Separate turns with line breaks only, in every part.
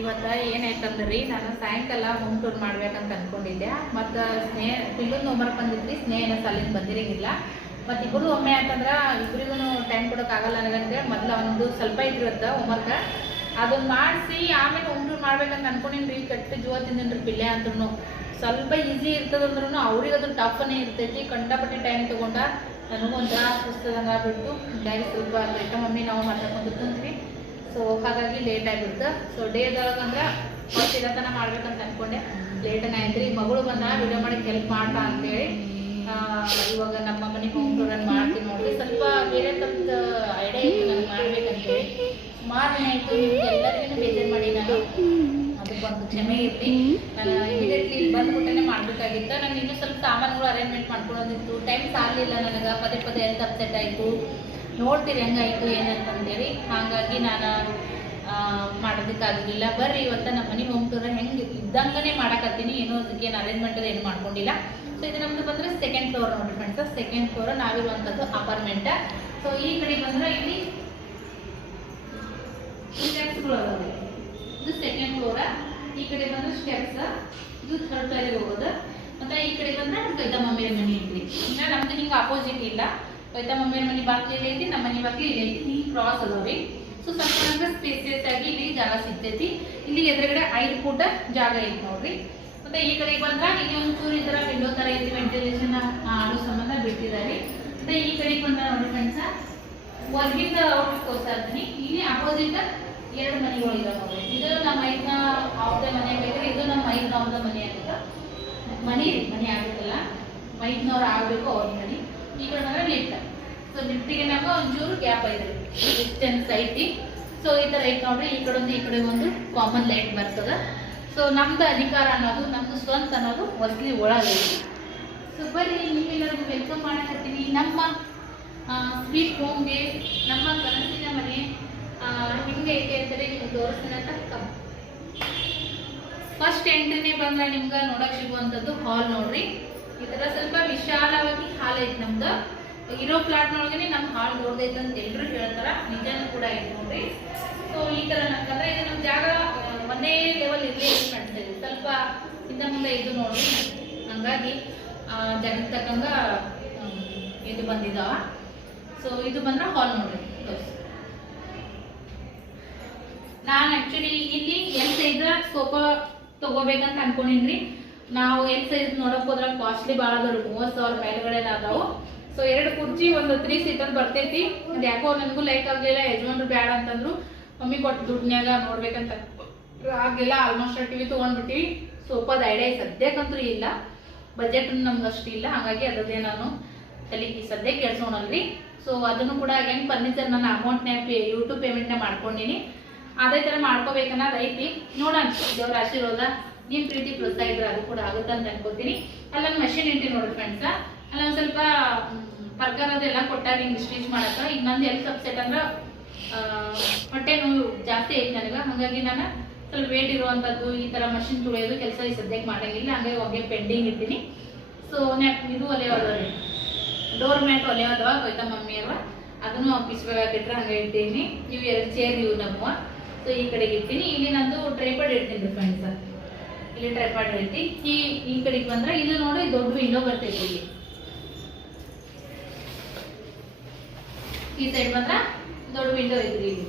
ಇವತ್ತು ಏನಾಯ್ತಂದ್ರಿ ನಾನು ಸಾಯಂಕಾಲ ಹೋಮ್ ಟೂರ್ ಮಾಡ್ಬೇಕಂತ ಅನ್ಕೊಂಡಿದ್ದೆ. ಮತ್ತು ಸ್ನೇಹ ಪಿಲ್ಲುನ್ ಹೋಮ್ವರ್ಕ್ ಬಂದಿದ್ರಿ ಸ್ನೇಹನ ಸಾಲಿನ ಬಂದಿರಂಗಿಲ್ಲ. ಮತ್ತು ಇಬ್ಬರು ಒಮ್ಮೆ ಅಂತಂದ್ರೆ ಇಬ್ಬರಿಗೂ ಟೈಮ್ ಕೊಡೋಕ್ಕಾಗಲ್ಲ ನನಗಂದ್ರೆ ಮೊದಲು ಒಂದು ಸ್ವಲ್ಪ ಇದ್ರತ್ತ ಹೋಮ್ವರ್ಕ್ ಅದನ್ನ ಮಾಡಿಸಿ ಆಮೇಲೆ ಹೋಮ್ ಟೂರ್ ಮಾಡ್ಬೇಕಂತ ಅನ್ಕೊಂಡಿನಿ ರೀ ಕಟ್ಟು ಜೀವ ತಿಂದಿನ್ರಿ ಪಿಲ್ಲೆ ಅಂದ್ರೂ ಸ್ವಲ್ಪ ಈಸಿ ಇರ್ತದಂದ್ರೂ ಅವ್ರಿಗೆ ಅದು ಟಫನೇ ಇರ್ತೈತಿ. ಕಂಡಪಟ್ಟೆ ಟೈಮ್ ತೊಗೊಂಡ ನನಗೂ ಒಂಥರ ಸುಸ್ತದಂಗೆ ಆಗ್ಬಿಟ್ಟು ಡೈರಿ ಸ್ವಲ್ಪ ಮಮ್ಮಿ, ನಾವು ಮಾತಾಡ್ಕೊಂಡು ಕುಂತ್ವಿ. ಸೊ ಹಾಗಾಗಿ ಲೇಟ್ ಆಗಿಬಿಡ್ತು ಸೊ ಡೇದೊಳಗಂದ್ರೆ ಫಸ್ಟ್ ಇರತನ ಮಾಡ್ಬೇಕಂತ ಅನ್ಕೊಂಡೆ. ಲೇಟನೇ ಆಯ್ತು ರೀ ಮಗಳು ಬಂದ ವಿಡಿಯೋ ಮಾಡಕ್ಕೆ ಹೆಲ್ಪ್ ಮಾಡ್ತಾ ಅಂತೇಳಿ. ಇವಾಗ ನಮ್ಮ ಮನೆ ಹೋಮ್ ಟೂರ್ ಮಾಡ್ತೀನಿ ನೋಡ್ರಿ. ಸ್ವಲ್ಪ ಬೇರೆ ತಮ್ದು ಐಡಿಯಾ ಇತ್ತು ನನಗೆ ಮಾಡ್ಬೇಕಂತೇಳಿ. ಸುಮಾರು ದಿನ ಆಯಿತು ಎಲ್ಲರಿಗೂ ಬೇಜಾರು ಮಾಡಿ ನಾನು. ಅದಕ್ಕೊಂದು ಕ್ಷಮೆ ಇರಲಿ. ನಾನು ಇಮಿಡಿಯೇಟ್ಲಿ ಇಲ್ಲಿ ಬಂದ್ಬಿಟ್ಟೆ ಮಾಡಬೇಕಾಗಿತ್ತು. ನಾನು ಇನ್ನೂ ಸ್ವಲ್ಪ ಸಾಮಾನುಗಳು ಅರೇಂಜ್ಮೆಂಟ್ ಮಾಡ್ಕೊಳ್ಳೋದಿತ್ತು ಟೈಮ್ ಸಾಲಿಲ್ಲ ನನಗೆ. ಪದೇ ಪದೇ ಹೆಲ್ತ್ ಅಪ್ಸೆಟ್ ಆಯಿತು. ನೋಡ್ತೀರಿ ಹೆಂಗಾಯಿತು ಏನಂತಂದೇಳಿ ಹಾಗಾಗಿ ನಾನು ಮಾಡೋದಕ್ಕಾಗಲಿಲ್ಲ ಬರ್ರಿ, ಇವತ್ತು ನಮ್ಮ ಮನೆ ಹೋಮ್ ಟೂರ್ ಹೆಂಗೆ ಇದ್ದಂಗನೇ ಮಾಡಕತ್ತೀನಿ. ಏನೋ ಅದಕ್ಕೆ ಏನು ಅರೇಂಜ್ಮೆಂಟ್ ಏನು ಮಾಡ್ಕೊಂಡಿಲ್ಲ. ಸೊ ಇದು ನಮ್ದು ಬಂದರೆ ಸೆಕೆಂಡ್ ಫ್ಲೋರ್ ನೋಡಿ ಫ್ರೆಂಡ್ಸ್ ಸೆಕೆಂಡ್ ಫ್ಲೋರ್ ನಾವಿರುವಂಥದ್ದು ಅಪಾರ್ಟ್ಮೆಂಟ ಸೊ ಈ ಕಡೆ ಬಂದ್ರೆ ಇಲ್ಲಿ ಸ್ಟೆಪ್ಸ್ಗಳು ಅದಾವೆ. ಇದು ಸೆಕೆಂಡ್ ಫ್ಲೋರ ಈ ಕಡೆ ಬಂದ್ರೆ ಸ್ಟೆಪ್ಸ್ ಇದು ಥರ್ಡ್ ಫ್ಲೋರಿಗೆ ಹೋಗೋದು. ಮತ್ತೆ ಈ ಕಡೆ ಬಂದ್ರೆ ನಮ್ಮ ಕೈದ ಮಮ್ಮಿಯ ಮನೆ ನಮ್ದು ಹಿಂಗೆ ಅಪೋಸಿಟ್ ಇಲ್ಲ. ಕೈತ ಮಮ್ಮಿಯ ಮನೆ ಇಲ್ಲಿ ಐತಿ ನಮ್ಮ ಮನೆ ಬಾಗ್ಲಿ ಇಲ್ಲಿ ಐತಿ ಹಿಂಗೆ ಕ್ರಾಸ್ ಅದಾವ್ರಿ ಸೊ ಸ್ವಲ್ಪ ಸ್ಪೇಸಿಯಸ್ ಆಗಿ ಇಲ್ಲಿ ಜಾಗ ಸಿಗ್ತೈತಿ. ಇಲ್ಲಿ ಎದುರುಗಡೆ ಐದು ಫೂಟ್ ಜಾಗ ಐತಿ ನೋಡ್ರಿ. ಮತ್ತೆ ಈ ಕಡೆಗೆ ಬಂದ್ರೆ ಇಲ್ಲಿ ಒಂಚೂರು ಈ ಥರ ವಿಂಡೋ ಥರ ಐತಿ ವೆಂಟಿಲೇಷನ್ ಆಡೋ ಸಂಬಂಧ ಬಿಟ್ಟಿದ್ದಾರೆ ಮತ್ತೆ ಈ ಕಡೆಗೆ ಬಂದ್ರೆ ನೋಡ್ರಿ ಫ್ರೆಂಡ್ಸ ಒಳಗಿಂದ ಔಟ್ ಇದ್ದೀನಿ ಇಲ್ಲಿ ಅಪೋಸಿಟ್ ಎರಡು ಮನೆಗಳು ಇದಾವೆ ಇದು ನಮ್ಮ ಐದ್ನ ಅವ್ರದ್ದೇ ಮನೆ ಆಗೈತ್ರಿ ಇದು ನಮ್ಮ ಐದ್ನ ಅವ್ರದ ಮನೆ ಆಗುತ್ತೆ. ಮನೆ ಮನೆ ಆಗುತ್ತಲ್ಲ ಮೈದ್ನವ್ರು ಆಗಬೇಕು ಅವ್ರ ಮನೆ. ಈ ಕಡೆ ಬಂದ್ರೆ ಲಿಫ್ಟ್ ಸೊ ಲಿಫ್ಟಿಗೆ ನಾವು ಒಂಚೂರು ಗ್ಯಾಪ್ ಐತೆ ಡಿಸ್ಟೆನ್ಸ್ ಐತಿ ಸೊ ಈ ಥರ ಐತೆ ನೋಡ್ರಿ, ಈ ಕಡೆ ಒಂದು ಈ ಕಡೆ ಒಂದು ಕಾಮನ್ ಲೈಟ್ ಬರ್ತದ. ಸೊ ನಮ್ದು ಅಧಿಕಾರ ಅನ್ನೋದು, ನಮ್ದು ಸ್ವಂತ ಅನ್ನೋದು ಹೊಸ್ಲಿ ಒಳಗೈತಿ ಸೊ ಬರ್ರಿ ನೀವೆಲ್ಲರಿಗೂ ವೆಲ್ಕಮ್ ಮಾಡಕತ್ತೀನಿ. ನಮ್ಮ ಸ್ವೀಟ್ ಹೋಮ್ಗೆ ನಮ್ಮ ಕನಸಿನ ಮನೆ ಹಿಂಗೆ ಐತೆ ಅಂತೇಳಿ ನಿಮ್ಗೆ ತೋರಿಸ್ತೀನಿ ಅಂತ ಫಸ್ಟ್ ಎಂಟ್ರಿನೇ ಬಂದ್ರೆ ನಿಮ್ಗೆ ನೋಡಕ್ ಸಿಗುವಂಥದ್ದು ಹಾಲ್ ನೋಡ್ರಿ. ಈ ಸ್ವಲ್ಪ ವಿಶಾಲವಾಗಿ ಹಾಲ್ ಐತಿ ನಮ್ದು. ಇರೋ ಫ್ಲಾಟ್ ನೊಳಗನೆ ನಮ್ಮ ಹಾಲ್ ದೊಡ್ಡದೈತೆ ಅಂತ ಎಲ್ಲರೂ ಹೇಳ್ತಾರ. ನಿಜನೂ ಕೂಡ ಐತಿ ನೋಡ್ರಿ. ಸೊ ಈ ತರ ನಮ್ಗಂದ್ರೆ ಇದು ನಮ್ಮ ಜಾಗ ಒಂದೇ ಲೆವೆಲ್ ಇರಲಿ ಕಾಣ್ತಾ ಇದೆ ಸ್ವಲ್ಪ ಹಿಂದ ಮುಂದೆ ಇದು ನೋಡ್ರಿ. ಹಂಗಾಗಿ ಜಗ ತಕ್ಕಂಗ ಇದು ಬಂದಿದಾವ. ಸೊ ಇದು ಬಂದ್ರೆ ಹಾಲ್ ನೋಡ್ರಿ. ನಾನು ಆಕ್ಚುಲಿ ಇಲ್ಲಿ ಎಲ್ ಸೈಜ್ ಸೋಫಾ ತಗೋಬೇಕಂತ ಅನ್ಕೊಂಡಿನ್ರಿ. ನಾವು ಎಲ್ ಸೈಜ್ ನೋಡಕ್ ಹೋದ್ರೆ ಕಾಸ್ಟ್ಲಿ ಬಹಳ ಅದಾವ್ರಿ ಮೂವತ್ತು ಸಾವಿರ ಮೇಲ್ಗಡೆ ಅದಾವು ಸೊ ಎರಡು ಕುರ್ಚಿ, ಒಂದು ತ್ರೀ ಸೀಟರ್ ಬರ್ತೈತಿ. ಯಾಕೋ ನನಗೂ ಲೈಕ್ ಆಗಲಿಲ್ಲ, ಯಜಮಾನ್ರು ಬೇಡ ಅಂತಂದ್ರು. ಮಮ್ಮಿ ಕೊಟ್ಟು ದುಡ್ನ್ಯಾಗ ನೋಡ್ಬೇಕಂತ. ಆಗ್ಲಿಲ್ಲ ಆಲ್ಮೋಸ್ಟ್ ಟಿವಿ ತೊಗೊಂಡ್ಬಿಟ್ಟಿವಿ ಸೋಪಾದ ಐಡಿಯಾ ಸದ್ಯಕ್ಕಂತೂ ಇಲ್ಲ. ಬಜೆಟ್ ನಮ್ಗೆ ಅಷ್ಟು ಇಲ್ಲ. ಹಾಗಾಗಿ ಅದೇ ನಾನು ತಲೆಗೆ ಸದ್ಯಕ್ಕೆ ಕೆಡ್ಸೋಣಲ್ರಿ. ಸೊ ಅದನ್ನು ಕೂಡ ಹೆಂಗ್ ಫರ್ನಿಚರ್ ನನ್ನ ಅಮೌಂಟ್ನ್ಯಾಗ ಯೂಟ್ಯೂಬ್ ಪೇಮೆಂಟ್ನ ಮಾಡ್ಕೊಂಡಿನಿ. ಅದೇ ಥರ ಮಾಡ್ಕೋಬೇಕನ್ನೋದು ಐತಿ. ನೋಡೋಣ, ದೇವ್ರ ಆಶೀರ್ವಾದ. ನಿಮ್ಮ ಪ್ರೀತಿ ಪ್ರೋತ್ಸಾಹ ಇದ್ರೆ ಅದು ಕೂಡ ಆಗುತ್ತೆ ಅಂತ ಅನ್ಕೋತೀನಿ. ಅಲ್ಲೊಂದು ಮಷಿನ್ ಇಟ್ಟಿ ನೋಡಿ ಫ್ರೆಂಡ್ಸ್ ಅಲ್ಲೊಂದು ಸ್ವಲ್ಪ ಪರ್ಕರ್ ಅದೆಲ್ಲ ಕೊಟ್ಟಾರ ಹಿಂಗೆ ಸ್ಟಿಚ್ ಮಾಡಕ್ಕ. ಇನ್ನೊಂದು ಎಲ್ ಸಬ್ಸೆಟ್ ಅಂದ್ರೆ ಹೊಟ್ಟೆ ನೋವು ಜಾಸ್ತಿ ಐತಿ ನನಗೆ. ಹಾಗಾಗಿ ನಾನು ಸ್ವಲ್ಪ ವೇಟ್ ಇರುವಂಥದ್ದು ಈ ಥರ ಮಷಿನ್ ತುಳಿಯೋದು ಕೆಲಸ ಈ ಸದ್ಯಕ್ಕೆ ಮಾಡಂಗಿಲ್ಲ. ಹಂಗಾಗಿ ಒಗ್ಗೆ ಪೆಂಡಿಂಗ್ ಇರ್ತೀನಿ ಸೊ ನೆಕ್ಸ್ಟ್ ಇದು ಒಲೆ ಅದಾವ್ರಿ ಡೋರ್ ಮ್ಯಾಟ್ ಒಲೆ ಅದಾವ ಕೊಯ್ತ ಮಮ್ಮಿ ಅಲ್ವಾ ಅದನ್ನು ಪಿಸ್ಬೇಕಾಗಿಟ್ರೆ ಹಂಗೆ ಇಡ್ತೀನಿ. ನೀವು ಎರಡು ಚೇರ್ ನೀವು ನಮ್ಮ ಸೊ ಈ ಕಡೆಗೆ ಇರ್ತೀನಿ ಇಲ್ಲಿ ನಂದು ಟ್ರೈಪಡ್ ಇಡ್ತೀನಿ ಫ್ರೆಂಡ್ಸ್ ಇಲ್ಲಿ ಟ್ರೈಪಾಡ್ ಐತಿ ಈ ಈ ಕಡೆಗೆ ಬಂದ್ರೆ ಇದು ನೋಡಿ ದೊಡ್ಡ ವಿಂಡೋ ಬರ್ತೈತಿ ಇಲ್ಲಿ. ಈ ಸೈಡ್ ಬಂದ್ರೆ ದೊಡ್ಡ ವಿಂಡೋ ಐತಿ ಇಲ್ಲಿ.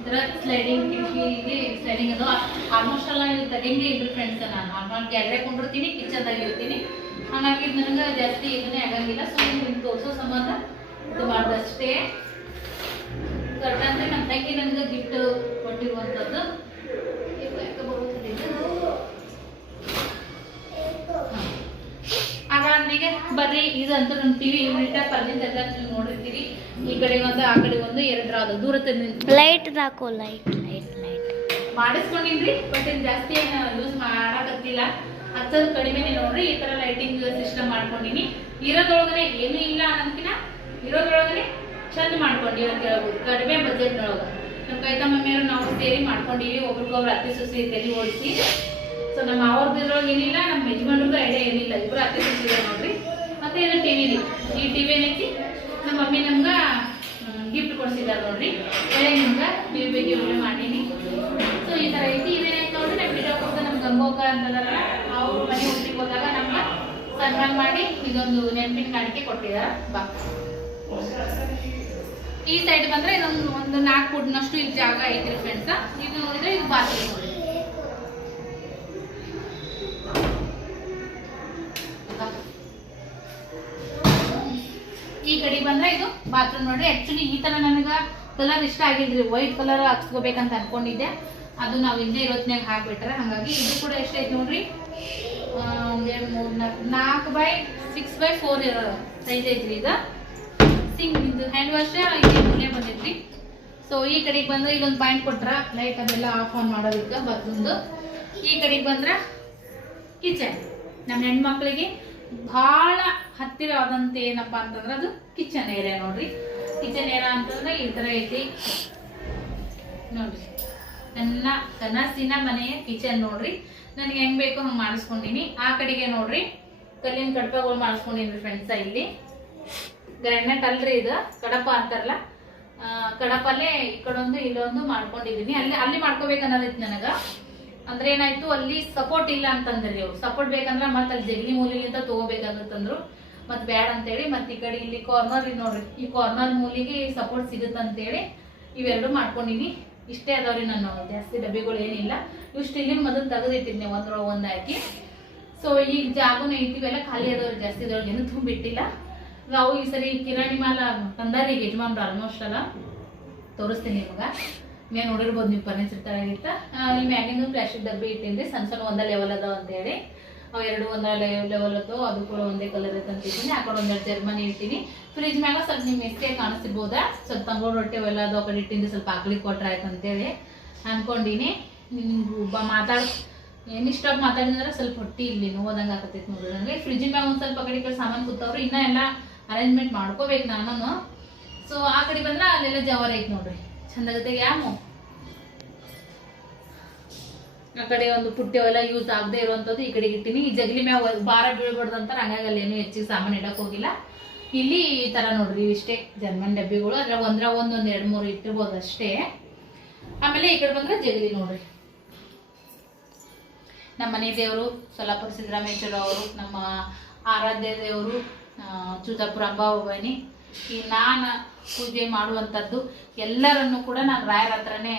ಇದರ ಸ್ಲೈಡಿಂಗ್ ಕಿಟಕಿ ಸ್ಲೈಡಿಂಗ್ ಅದು ಆಲ್ಮೋಸ್ಟ್ ಎಲ್ಲ ತೆಗಿಂಗೆ ಇದ್ರು ಫ್ರೆಂಡ್ಸ್ ನಾನು ಆಲ್ಮೋಸ್ಟ್ ಗ್ಯಾಲರಿ ಕೊಂಡಿರ್ತೀನಿ ಕಿಚನ್ದಾಗ ಇರ್ತೀನಿ. ಹಾಗಾಗಿ ನನಗೆ ಜಾಸ್ತಿ ಇದನ್ನೇ ಆಗಂಗಿಲ್ಲ. ಸೊ ನಿಮ್ಗೆ ತೋರಿಸೋ ಸಂಬಂಧ ಇದು ಮಾಡಿದಷ್ಟೇ ಕರ್ಟನ್ ಅಂದ್ರೆ ನಮ್ಮ ತಂಗಿ ನನಗೆ ಗಿಫ್ಟ್ ಕೊಟ್ಟಿರುವಂಥದ್ದು ಇದು ಯಾಕೆ ಬರುತ್ತಿಲ್ಲ ಇದು? ಅದಾದ್ಮೇಲೆ ಬರ್ರಿ ಇದಂತೂ ನಮ್ಮ ಟಿವಿ ಯೂನಿಟ್ ಫರ್ನಿಚರ್ ಎಲ್ಲ ನೀವು ನೋಡಿರ್ತೀರಿ. ಈ ಕಡೆ ಒಂದು ಆ ಕಡೆ ಒಂದು ಎರಡು ಅದು ದೂರ
ಲೈಟ್ ಹಾಕೋ ಲೈಟ್ ಲೈಟ್ ಲೈಟ್
ಮಾಡಿಸ್ಕೊಂಡಿನ್ರಿ ಬಟ್ ಇದು ಜಾಸ್ತಿ ಏನು ಯೂಸ್ ಮಾಡಕತ್ತಿಲ್ಲ. ಹಚ್ಚೋದು ಕಡಿಮೆನೆ ನೋಡ್ರಿ ಈ ತರ ಲೈಟಿಂಗ್ ಸಿಸ್ಟಮ್ ಮಾಡ್ಕೊಂಡಿನಿ. ಇರೋದ್ರೊಳಗನೆ ಏನು ಇಲ್ಲ ಅನ್ನೋದಕ್ಕಿಂತ ಇರೋದ್ರೊಳಗನೆ ಚಂದ ಮಾಡ್ಕೊಂಡಿ ಅಂತ ಹೇಳ್ಬೋದು. ಕಡಿಮೆ ಬಜೆಟ್ ಒಳಗೆ ನಮ್ಮ ಕೈತ ಮಮ್ಮಿಯವ್ರು ನಾವು ಸೇರಿ ಮಾಡ್ಕೊಂಡಿವಿ. ಒಬ್ರಿಗೊಬ್ರು ಅತಿ ಸುಸಿ ತಲೆ ಓಡಿಸಿ. ಸೊ ನಮ್ಮ ಅವ್ರದ್ದು ಇದ್ರೊಳಗೆ ಏನಿಲ್ಲ ನಮ್ಮ ಯಜಮಾನ್ರಿಗೂ ಐಡಿಯಾ ಏನಿಲ್ಲ. ಇಬ್ಬರು ಅತ್ತೆ ಸಿಕ್ಕಿದ್ರು ನೋಡ್ರಿ. ಮತ್ತೆ ಏನೋ ಟಿವಿ ಈ ಟಿವಿ ಏನೈತಿ ನಮ್ಮ ಮಮ್ಮಿ ನಮ್ಗೆ ಗಿಫ್ಟ್ ಕೊಡ್ಸಿದ್ದಾರೆ ನೋಡ್ರಿ. ಹೇಳಿ ನಿಮ್ಗೆ ನೀವು ಬೇಗಿ ಒಳ್ಳೆ ಮಾಡೀನಿ. ಸೊ ಈ ಥರ ಐತಿ. ಇವೇನೈತಿ ನೋಡ್ರಿ ನಮ್ಮ ಬಿಡೋಕೆ ಹೋಗ್ತಾ ನಮ್ಮ ಗಂಗೋಗ ಅಂತದಲ್ಲ ಅವ್ರ ಮನೆ ಊರಿಗೆ ಹೋದಾಗ ನಮ್ಗೆ ಸನ್ಮಾನ ಮಾಡಿ ಇದೊಂದು ನೆನಪಿನ ಕಾಣಿಕೆ ಕೊಟ್ಟಿದ್ದಾರೆ ಬಾ. ಈ ಸೈಡ್ ಬಂದ್ರೆ ಇದೊಂದು ಒಂದು ನಾಲ್ಕು ಫುಡ್ನಷ್ಟು ಇಲ್ಲಿ ಜಾಗ ಐತ್ರಿ ಫ್ರೆಂಡ್ಸ್ ಇದು ನೋಡಿದ್ರೆ ಇದು ಬಾತ್ರೂಮ್ ಕಡೆ ಬಂದ್ರೆ ಇದು ಬಾತ್ರೂಮ್ ನೋಡ್ರಿ. ಆಕ್ಚುಲಿ ಈ ತರ ನನಗ ಕಲರ್ ಇಷ್ಟ ಆಗಿಲ್ರಿ. ವೈಟ್ ಕಲರ್ ಹಾಕ್ಸ್ಕೋಬೇಕಂತ ಅನ್ಕೊಂಡಿದ್ದೆ. ಅದು ನಾವು ಇಲ್ಲೇ ಇರೋತ್ನಾಗ ಹಾಕ್ಬಿಟ್ರೆ ಹಾಗಾಗಿ ಇದು ಕೂಡ ಎಷ್ಟೈತೆ ನೋಡ್ರಿ? ನಾಲ್ಕು by six by four size ಐತ್ರಿ ಇದು. ಸಿಂಗ್ ಇದು ಹ್ಯಾಂಡ್ ವಾಶ್ ಇಲ್ಲೇ ಬಂದೈತ್ರಿ. ಸೊ ಈ ಕಡೆಗೆ ಬಂದ್ರೆ ಇಲ್ಲೊಂದು ಪಾಯಿಂಟ್ ಕೊಟ್ರ ಲೈಟ್ ಅದೆಲ್ಲ ಆಫ್ ಆನ್ ಮಾಡೋದಕ್ಕೆ ಬಾತ್ರೂಮ್ದು ಈ ಕಡೆಗೆ ಬಂದ್ರೆ ಕಿಚನ್ ನಮ್ಮ ಹೆಣ್ಮಕ್ಳಿಗೆ ಬಹಳ ಹತ್ತಿರವಾದಂತೆ ಏನಪ್ಪಾ ಅಂತಂದ್ರೆ ಅದು ಕಿಚನ್ ಏರಿಯಾ ನೋಡ್ರಿ. ಕಿಚನ್ ಏರಿಯಾ ಅಂತಂದ್ರೆ ಈ ತರ ಐತಿ. ನೋಡ್ರಿ. ನನ್ನ ಕನಸಿನ ಮನೆಯ ಕಿಚನ್ ನೋಡ್ರಿ. ನನಗೆ ಹೆಂಗ್ ಬೇಕೋ ಹಂಗ್ ಮಾಡಿಸ್ಕೊಂಡಿನಿ. ಆ ಕಡೆಗೆ ನೋಡ್ರಿ, ಕಲ್ಲಿನ ಕಡಪಗಳು ಮಾಡಿಸ್ಕೊಂಡಿನಿ ಫ್ರೆಂಡ್ಸ ಇಲ್ಲಿ. ಗ್ರ್ಯಾಂಡ್ ಕಲ್ರಿ ಇದು, ಕಡಪ ಅಂತಾರಲ್ಲ. ಕಡಪಲ್ಲೇ ಈ ಕಡೊಂದು ಇಲ್ಲೊಂದು ಮಾಡ್ಕೊಂಡಿದೀನಿ. ಅಲ್ಲಿ ಅಲ್ಲಿ ಮಾಡ್ಕೋಬೇಕನ್ನೋದಿತ್ತು ನನಗ. ಅಂದ್ರೆ ಏನಾಯ್ತು? ಅಲ್ಲಿ ಸಪೋರ್ಟ್ ಇಲ್ಲ ಅಂತಂದ್ರಿ ಅವ್ರು. ಸಪೋರ್ಟ್ ಬೇಕಂದ್ರೆ ಮತ್ತೆ ಅಲ್ಲಿ ಜಗಲಿ ಮೂಲಿಗಿಂತ ತಗೋಬೇಕಾಗತ್ತಂದ್ರು. ಮತ್ ಬ್ಯಾಡ ಅಂತೇಳಿ ಮತ್ ಈ ಕಡೆ ಇಲ್ಲಿ ಕಾರ್ನರ್ ಇಲ್ಲಿ ನೋಡ್ರಿ. ಈ ಕಾರ್ನರ್ ಮೂಲಿಗೆ ಸಪೋರ್ಟ್ ಸಿಗುತ್ತಂತೇಳಿ ಇವೆರಡು ಮಾಡ್ಕೊಂಡಿನಿ ಇಷ್ಟೇ ಅದಾವ್ರಿ ನಾನು ಜಾಸ್ತಿ ಡಬ್ಬಿಗಳು ಏನಿಲ್ಲ. ಇವು ಸ್ಟಿಲ್ಲಿನ ಮೊದಲು ತೆಗೆದಿಟ್ಟಿದ್ನಿ ಒಂದ್ರೊಳಗೆ ಒಂದ್ ಹಾಕಿ. ಸೊ ಈಗ ಜಾಗನ ಇಟ್ಟಿವೆಲ್ಲ ಖಾಲಿ ಅದಾವ್ರಿ, ಜಾಸ್ತಿ ಇದ್ರೊಳಗೆ ಏನು ತುಂಬಿಟ್ಟಿಲ್ಲ. ನಾವು ಈ ಸರಿ ಕಿರಾಣಿ ಮಾಲ ತಂದಾರಿ ಯಜಮಾನ್ರು ಆಲ್ಮೋಸ್ಟ್ ಅಲ್ಲ. ತೋರಿಸ್ತೀನಿ ನಿಮ್ಗ. ನೀವು ನೋಡಿರ್ಬೋದು ನೀವು ತರ ಇತ್ತ ಇಲ್ಲಿ ಮ್ಯಾಗಿಂದು ಪ್ಲಾಸ್ಟಿಕ್ ಡಬ್ಬಿ ಇಟ್ಟಿನ್ರಿ ಸಣ್ಣ ಸಣ್ಣ ಒಂದ ಲೆವೆಲ್ ಅದಾವ ಅಂತ ಹೇಳಿ. ಅವು ಎರಡು ಒಂದ ಲೆವೆಲ್ ಅದಾವ ಅದು ಕೂಡ ಒಂದೇ ಕಲರ್ ಐತೆ ಅಂತ ಇದ್ದೀನಿ ಆ ಕಡೆ ಒಂದೆರಡು ಜರ್ಮನಿ ಇಟ್ಟಿನಿ. ಫ್ರಿಜ್ ಮ್ಯಾಗ ಸ್ವಲ್ಪ ನಿಮ್ಮ ಮಿಸ್ಟೇಕ್ ಕಾಣಿಸ್ತಿರ್ಬೋದಾ? ಸ್ವಲ್ಪ ತಂಗೋಡ್ ರೊಟ್ಟಿ ಅವೆಲ್ಲ ಅದು ಆ ಕಡೆ ಇಟ್ಟಿಂದ ಸ್ವಲ್ಪ ಹಾಕ್ಲಿಕ್ಕೆ ಕೊಟ್ರೆ ಆಯ್ತು ಅಂತೇಳಿ ಅನ್ಕೊಂಡಿನಿ. ನಿಮ್ಗೆ ಒಬ್ಬ ಮಾತಾಡ್ ಇಷ್ಟ ಮಾತಾಡಿದ್ರೆ ಸ್ವಲ್ಪ ಹೊಟ್ಟಿ ಇಲ್ಲಿ ನೋವಾದಂಗೆ ಆಗತ್ತೈತೆ ನೋಡ್ರಿ ನನಗೆ ಫ್ರಿಜ್ ಮ್ಯಾಗ ಒಂದ್ ಸ್ವಲ್ಪ ಕಡೆ ಕಡೆ ಸಾಮಾನು ಕೂತವ್ರು, ಇನ್ನ ಎಲ್ಲ ಅರೇಂಜ್ಮೆಂಟ್ ಮಾಡ್ಕೋಬೇಕು ನಾನು ಸೊ ಆ ಕಡೆ ಬಂದ್ರೆ ಅಲ್ಲೆಲ್ಲ ಜವಾರಿ ಐತಿ ನೋಡ್ರಿ. ಚಂದಾಗತ್ತೆ ಯಾಮು. ಆ ಕಡೆ ಒಂದು ಪುಟ್ಟಿ ಅವೆಲ್ಲ ಯೂಸ್ ಆಗದೆ ಇರುವಂತದ್ದು ಈ ಕಡೆಗೆ ಇಟ್ಟಿನಿ. ಈ ಜಗಲಿ ಮ್ಯಾಗ ಭಾರ ಬೀಳ್ಬಾರ್ದು ಅಂತ ಹಂಗಾಗಿ ಅಲ್ಲಿ ಏನು ಹೆಚ್ಚಿಗೆ ಸಾಮಾನು ಇಡಕ್ ಹೋಗಿಲ್ಲ. ಇಲ್ಲಿ ಈ ತರ ನೋಡ್ರಿ, ಇವಿಷ್ಟೇ ಜರ್ಮನ್ ಡಬ್ಬಿಗಳು. ಅದ್ರಾಗ ಒಂದ್ರ ಒಂದ್ ಒಂದ್ ಎರಡ್ ಮೂರು ಇಟ್ಟಿರ್ಬೋದು ಅಷ್ಟೇ. ಆಮೇಲೆ ಈ ಕಡೆ ಬಂದ್ರೆ ಜಗಲಿ ನೋಡ್ರಿ. ನಮ್ಮ ಮನೆ ದೇವರು, ಸೊಲ್ಲಾಪುರ ಸಿದ್ದರಾಮೇಶ್ವರ ಅವರು, ನಮ್ಮ ಆರಾಧ್ಯ ದೇವರು ಚೂತಾಪುರ ಅಂಬಾಭವಾನಿ ಈ ನಾನು ಪೂಜೆ ಮಾಡುವಂಥದ್ದು ಎಲ್ಲರನ್ನು ಕೂಡ ನಾನು ರಾಯರ ಹತ್ರನೇ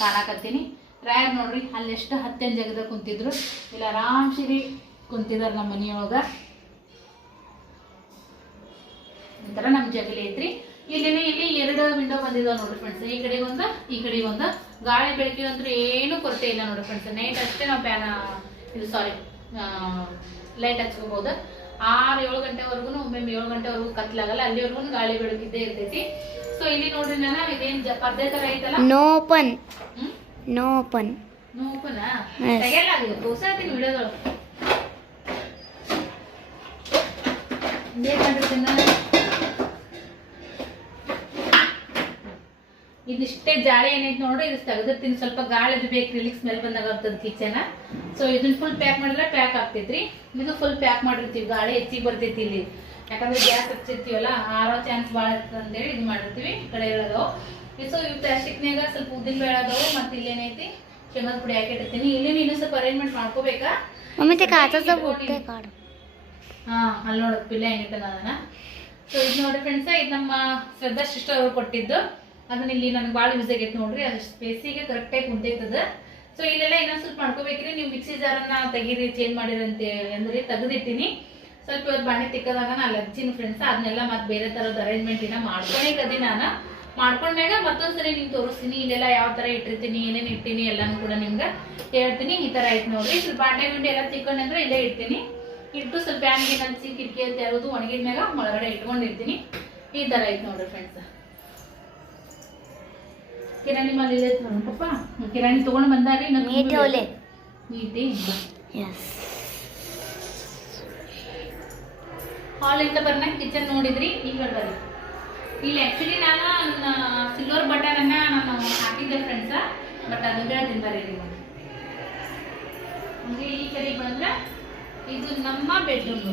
ಕಾಣಕತ್ತೀನಿ. ರಾಯರ್ ನೋಡ್ರಿ ಅಲ್ಲಿ ಎಷ್ಟು ಹತ್ತೇನು ಜಗದ ಕುಂತಿದ್ರು. ಇಲ್ಲ, ಆರಾಮ್ಸಿರಿ ಕುಂತಿದಾರೆ ನಮ್ಮ ಮನೆಯೊಳಗ. ಒಂಥರ ಥರ ನಮ್ಮ ಜಗಲಿ ಐತ್ರಿ. ಇಲ್ಲಿ ಇಲ್ಲಿ ಎರಡು ವಿಂಡೋ ಬಂದಿದಾವ ನೋಡ್ರಿ ಫ್ರೆಂಡ್ಸ್ ಈ ಕಡೆ ಒಂದು, ಈ ಕಡೆ ಒಂದು. ಗಾಳಿ ಬೆಳಕಿಗೆ ಅಂತೂ ಏನು ಕೊರತೆ ಇಲ್ಲ ನೋಡ್ರಿ ಫ್ರೆಂಡ್ಸ್ ನೈಟ್ ಅಷ್ಟೇ ನಾವು ಫ್ಯಾನ್ ಇದು ಸಾರಿ ಲೈಟ್ ಹಚ್ಕೋಬಹುದು ಆರು ಏಳು ಗಂಟೆವರೆಗೂ ಒಮ್ಮೆ ಏಳು ಗಂಟೆವರೆಗೂ ಕತ್ಲಾಗಲ್ಲ ಅಲ್ಲಿವರೆಗೂ ಗಾಳಿ ಬೆಳಕಿದ್ದೇ ಇರ್ತೈತಿ. ಸೊ ಇಲ್ಲಿ ನೋಡ್ರಿ ನಾನು ಇದೇನ್ ಪರ್ದೆ ತರ ಐತಲ್ಲ?
No open
no
open open.
ನೋಪನಾ
Yes.
ತೆಗೆಯಲ್ಲ ಅದು ವಿಡಿಯೋದೊಳಗೆ ಇದಿಷ್ಟೇ ಜಾಳಿ ಏನೈತೆ ನೋಡ್ರಿ ಇದು ತೆಗೆದಿರ್ತೀನಿ. ಸ್ವಲ್ಪ ಗಾಳಿ ಅದು ಬೇಕು ರಿಲಿಕ್ಸ್ ಮೇಲೆ ಬಂದಾಗ ಆಗ್ತದೆ ಕಿಚನ್. ಸೊ ಇದನ್ನ ಫುಲ್ ಪ್ಯಾಕ್ ಮಾಡಿದ್ರೆ ಪ್ಯಾಕ್ ಆಗ್ತೈತ್ರಿ. ಇದು ಫುಲ್ ಪ್ಯಾಕ್ ಮಾಡಿರ್ತೀವಿ. ಗಾಳಿ ಹೆಚ್ಚಿಗೆ ಬರ್ತೈತಿ ಇಲ್ಲಿ. ಯಾಕಂದ್ರೆ ಗ್ಯಾಸ್ ಹಚ್ಚಿರ್ತೀವಲ್ಲ ಆರೋ ಚಾನ್ಸ್ ಭಾಳ ಅಂತೇಳಿ ಇದು ಮಾಡಿರ್ತೀವಿ. ಕಡೆ ಇರೋದವು ಸೊ ಇವು ಪ್ಲಾಸ್ಟಿಕ್ನಾಗ ಸ್ವಲ್ಪ ಉದ್ದಿನ ಬೇಳೆ ಮತ್ತೆ ಮತ್ತೆ ಇಲ್ಲೇನೈತಿ ಶೇಂಗಾದ ಪುಡಿ ಹಾಕಿಟ್ಟಿರ್ತೀನಿ ಇಲ್ಲಿ ಇನ್ನೂ ಸ್ವಲ್ಪ ಅರೇಂಜ್ಮೆಂಟ್ ಮಾಡ್ಕೋಬೇಕಾ? ಹಾ ಸೊ ಫ್ರೆಂಡ್ಸ್ ನಮ್ಮ ಶ್ರದ್ಧಾ ಶಿಷ್ಟ ಅವ್ರು ಕೊಟ್ಟಿದ್ದು. ಅದನ್ನ ಇಲ್ಲಿ ನನಗೆ ಬಾಳ ಯೂಸ್ ಆಗೈತೆ ನೋಡ್ರಿ. ಅದು ಸ್ಪೇಸಿಗೆ ಕರೆಕ್ಟಾಗಿ ಕುಂತೈತದ. ಸೊ ಇದೆಲ್ಲ ಇನ್ನೊಂದ್ ಸ್ವಲ್ಪ ಮಾಡ್ಕೋಬೇಕ್ರಿ ನೀವು ಮಿಕ್ಸಿ ಜಾರನ್ನ ತೆಗೀರಿ ಚೇಂಜ್ ಮಾಡಿರಂತೆ ಅಂದ್ರೆ ತೆಗೆದಿರ್ತೀನಿ ಸ್ವಲ್ಪ ಇವತ್ತು ಬಾಣಿ ತಿಕ್ಕದಾಗ ನಾನು ಲಜ್ಜಿನ ಫ್ರೆಂಡ್ಸ್ ಅದನ್ನೆಲ್ಲ ಮತ್ತೆ ಬೇರೆ ಥರದ ಅರೇಂಜ್ಮೆಂಟ್ ಇನ್ನ ಮಾಡ್ಕೊಂಡೇ ಕದಿ ನಾನು. ಮಾಡ್ಕೊಂಡಾಗ ಮತ್ತೊಂದ್ಸರಿ ನಿಮ್ಗೆ ತೋರಿಸ್ತೀನಿ, ಇಲ್ಲೆಲ್ಲ ಯಾವ ಥರ ಇಟ್ಟಿರ್ತೀನಿ, ಏನೇನು ಇಟ್ಟಿನಿ ಎಲ್ಲಾನು ಕೂಡ ನಿಮ್ಗೆ ಹೇಳ್ತೀನಿ, ಈ ಥರ ಐತೆ ನೋಡ್ರಿ. ಸ್ವಲ್ಪ ಬಾಂಡೆ ಗುಂಡೆ ಎಲ್ಲ ತಿಕ್ಕೊಂಡೆ ಅಂದ್ರೆ ಇಲ್ಲೇ ಇಡ್ತೀನಿ. ಇಟ್ಟು ಸ್ವಲ್ಪ ಪ್ಯಾನ್ಗೆ ಹಚ್ಚಿ ಕಿಟಕಿ ಅಂತ ಯಾವುದು ಒಣಗಿದ್ಮೇಲೆ ಮ್ಯಾಗ ಒಳಗಡೆ ಇಟ್ಕೊಂಡಿರ್ತೀನಿ. ಈ ಥರ ಐತೆ ನೋಡ್ರಿ ಫ್ರೆಂಡ್ಸ್ ಕಿರಾಣಿ ಮಾಲ್ ಇಲ್ಲ ಪಪ್ಪ? ಕಿರಾಣಿ ತಗೊಂಡು ಬಂದಾರಿ
ನೀಟೆ ಒಲೆ.
ನೀಟೆ
ಹಾಲ್
ಇಂದ ಬರ್ನ? ಕಿಚನ್ ನೋಡಿದ್ರಿ? ಈಗ ಬರ್ರಿ ಇಲ್ಲಿ ಆ್ಯಕ್ಚುಲಿ ನಾನು ಸಿಲ್ವರ್ ಬಟರನ್ನು ನಾನು ಹಾಕಿದ್ದೆ ಫ್ರೆಂಡ್ಸ ಬಟ್ ಅದು ಹೇಳ್ತೀನಿ ಬರ್ರಿ ನೀವು. ಈ ಕಡೆ ಬಂದ್ರೆ ಇದು ನಮ್ಮ ಬೆಡ್ರೂಮ್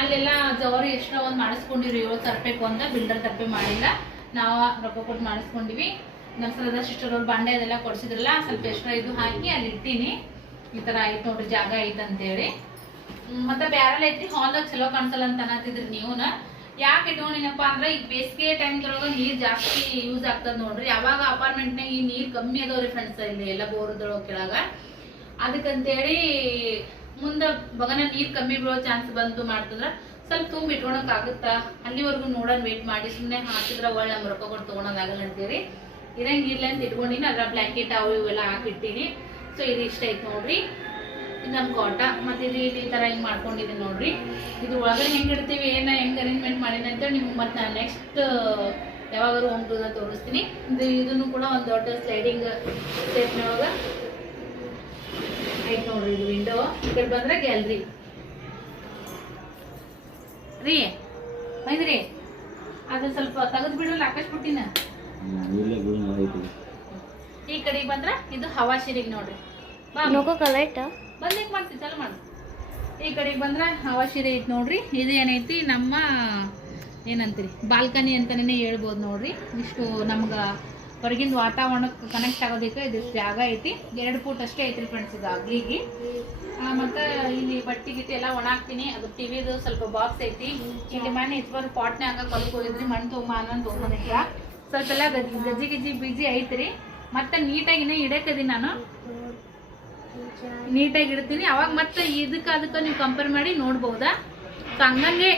ಅಲ್ಲೆಲ್ಲ ಜಾರಿ ಎಷ್ಟೋ ಒಂದು ಮಾಡಿಸ್ಕೊಂಡಿರೋ ಏಳು ತರಬೇಕು ಅಂತ ಬಿಲ್ಡರ್ ತಪ್ಪೇ ಮಾಡಿಲ್ಲ. ನಾವು ರೊಕ್ಕ ಕೊಟ್ಟು ಮಾಡಿಸ್ಕೊಂಡಿವಿ. ನಮ್ಮ ಸರದಾ ಸಿಸ್ಟರ್ ಅವ್ರು ಬಾಂಡೆ ಅದೆಲ್ಲ ಕೊಡ್ಸಿದ್ರಲ್ಲ, ಸ್ವಲ್ಪ ಎಕ್ಸ್ಟ್ರಾ ಇದು ಹಾಕಿ ಅಲ್ಲಿ ಇಟ್ಟೀನಿ. ಈ ತರ ಐತ್ ನೋಡ್ರಿ, ಜಾಗ ಐತ್ ಅಂತೇಳಿ. ಮತ್ತೆ ಬ್ಯಾರಲ್ ಐತಿ ಹಾಲ್ದಾಗ ಚಲೋ ಕಾಣಿಸಲ್ಲ ಅಂತ ಅನ್ನತ್ತಿದ್ರಿ ನೀವುನ. ಯಾಕೆ ಇಟ್ಕೊಂಡಿನಪ್ಪ ಅಂದ್ರೆ, ಈಗ ಬೇಸಿಗೆ ಟೈಮ್ದೊಳಗ ನೀರ್ ಜಾಸ್ತಿ ಯೂಸ್ ಆಗ್ತದ ನೋಡ್ರಿ. ಯಾವಾಗ ಅಪಾರ್ಟ್ಮೆಂಟ್ನಾಗ ಈ ನೀರ್ ಕಮ್ಮಿ ಅದಾವ್ರಿ ಫ್ರೆಂಡ್ಸ್ ಇಲ್ಲಿ ಎಲ್ಲ ಬೋರ್ದೊಳಗ ಕೆಳಗ. ಅದಕ್ಕಂತೇಳಿ ಮುಂದೆ ಬಗನ ನೀರ್ ಕಮ್ಮಿ ಬೀಳೋ ಚಾನ್ಸ್ ಬಂತು ಮಾಡ್ತಂದ್ರ. ಸ್ವಲ್ಪ ತುಂಬ ಇಟ್ಕೊಳಕ್ ಆಗುತ್ತಾ ಅಲ್ಲಿವರೆಗೂ ನೋಡೋಣ ವೇಟ್ ಮಾಡಿ. ಸುಮ್ಮನೆ ಹಾಕಿದ್ರೆ ಒಳ್ಳೆ ನಮ್ಮ ರೊಕ್ಕ ಕೊಟ್ಟು ತಗೊಳೋದಾಗಲ್ಲ ಅಂತೇಳಿ ಇರಂಗಿಲ್ಲ ಅಂತ ಇಟ್ಕೊಂಡಿನಿ ಅದ್ರ ಬ್ಲ್ಯಾಂಕೆಟ್ ಅವು ಇವೆಲ್ಲ ಹಾಕಿಟ್ಟಿನಿ. ಸೊ ಇದು ಇಷ್ಟ ಐತೆ ನೋಡ್ರಿ. ಇದು ನಮ್ಮ ಕೋಟ ಮತ್ತೆ ಇಲ್ಲಿ ಈ ತರ ಹಿಂಗ್ ಮಾಡ್ಕೊಂಡಿದ್ದೀನಿ ನೋಡ್ರಿ. ಇದು ಒಳಗಡೆ ಹೆಂಗ್ ಇಡ್ತೀವಿ, ಏನ ಹೆಂಗ್ ಅರೇಂಜ್ಮೆಂಟ್ ಮಾಡೀನಿ ಅಂತ ನಿಮ್ಗೆ ಮತ್ತೆ ನಾನು ನೆಕ್ಸ್ಟ್ ಯಾವಾಗಾದ್ರು ಹೋಮ್ ತೋರಿಸ್ತೀನಿ. ಇದು ಇದನ್ನು ಕೂಡ ಒಂದು ದೊಡ್ಡ ಸ್ಲೈಡಿಂಗ್ ಸ್ಟೇಪ್ನೊಳಗ ಐತೆ ನೋಡ್ರಿ, ಇದು ವಿಂಡೋ ಈ ಬಂದ್ರೆ ಗ್ಯಾಲರಿ ರೀ ಮೈದ್ರಿ. ಅದು ಸ್ವಲ್ಪ ತೆಗೆದು ಬಿಡ್ರಲ್ಲ
ಹಾಕಿಸ್ಬಿಟ್ಟಿನ
ಈ ಕಡೆ ಬಂದ್ರ ಇದು ಹವಾ ಶಿರಿಗೆ ನೋಡ್ರಿ.
ನೋಕೋ ಕಲರ್ಟ್
ಬಂದೇಕ್ ಮಾಡ್ತೀವಿ ಚಾಲು ಮಾಡು. ಈ ಕಡೆಗೆ ಬಂದ್ರ ಹವಾ ಶಿರೆ ಐತಿ ನೋಡ್ರಿ. ಇದು ಏನೈತಿ ನಮ್ಮ ಏನಂತೀರಿ ಬಾಲ್ಕನಿ ಅಂತಾನೆ ಹೇಳ್ಬೋದು ನೋಡ್ರಿ. ಇಷ್ಟು ನಮ್ಗ ಹೊರಗಿಂದ ವಾತಾವರಣಕ್ಕೆ ಕನೆಕ್ಟ್ ಆಗೋದಕ್ಕೆ ಇದು ಜಾಗ ಐತಿ. ಎರಡು ಫೂಟ್ ಅಷ್ಟೇ ಐತ್ರಿ ಫ್ರೆಂಡ್ಸ್ ಇದು ಅಗ್ಲಿಗೆ. ಮತ್ತೆ ಇಲ್ಲಿ ಬಟ್ಟೆ ಗಿಟ್ಟಿ ಎಲ್ಲ ಒಣ ಹಾಕ್ತೀನಿ. ಅದು ಟಿವಿದು ಸ್ವಲ್ಪ ಬಾಕ್ಸ್ ಐತಿ. ಇಲ್ಲಿ ಮನೆ ಇಟ್ಬಾರ ಪಾಟ್ನ್ಯಾಗ ಹಂಗ ಹೋಗಿದ್ರಿ ಮಣ್ಣು ತುಂಬ ಅನ್ನೋ ತುಂಬ ಸ್ವಲ್ಪ ಎಲ್ಲ ಗಜ್ಜಿ ಗಜ್ಜಿ ಬಿಜಿ ಐತ್ರಿ. ಮತ್ತೆ ನೀಟಾಗಿನ ಇಡಕ್ಕದಿ ನಾನು. ನೀಟಾಗಿ ಇಡ್ತೀನಿ. ಅವಾಗ ಮತ್ತೆ ಇದಕ್ಕೆ ಅದಕ್ಕೆ ನೀವು ಕಂಪೇರ್ ಮಾಡಿ ನೋಡ್ಬೋದಾ? ಸೊ, ಹಂಗಂಗೆ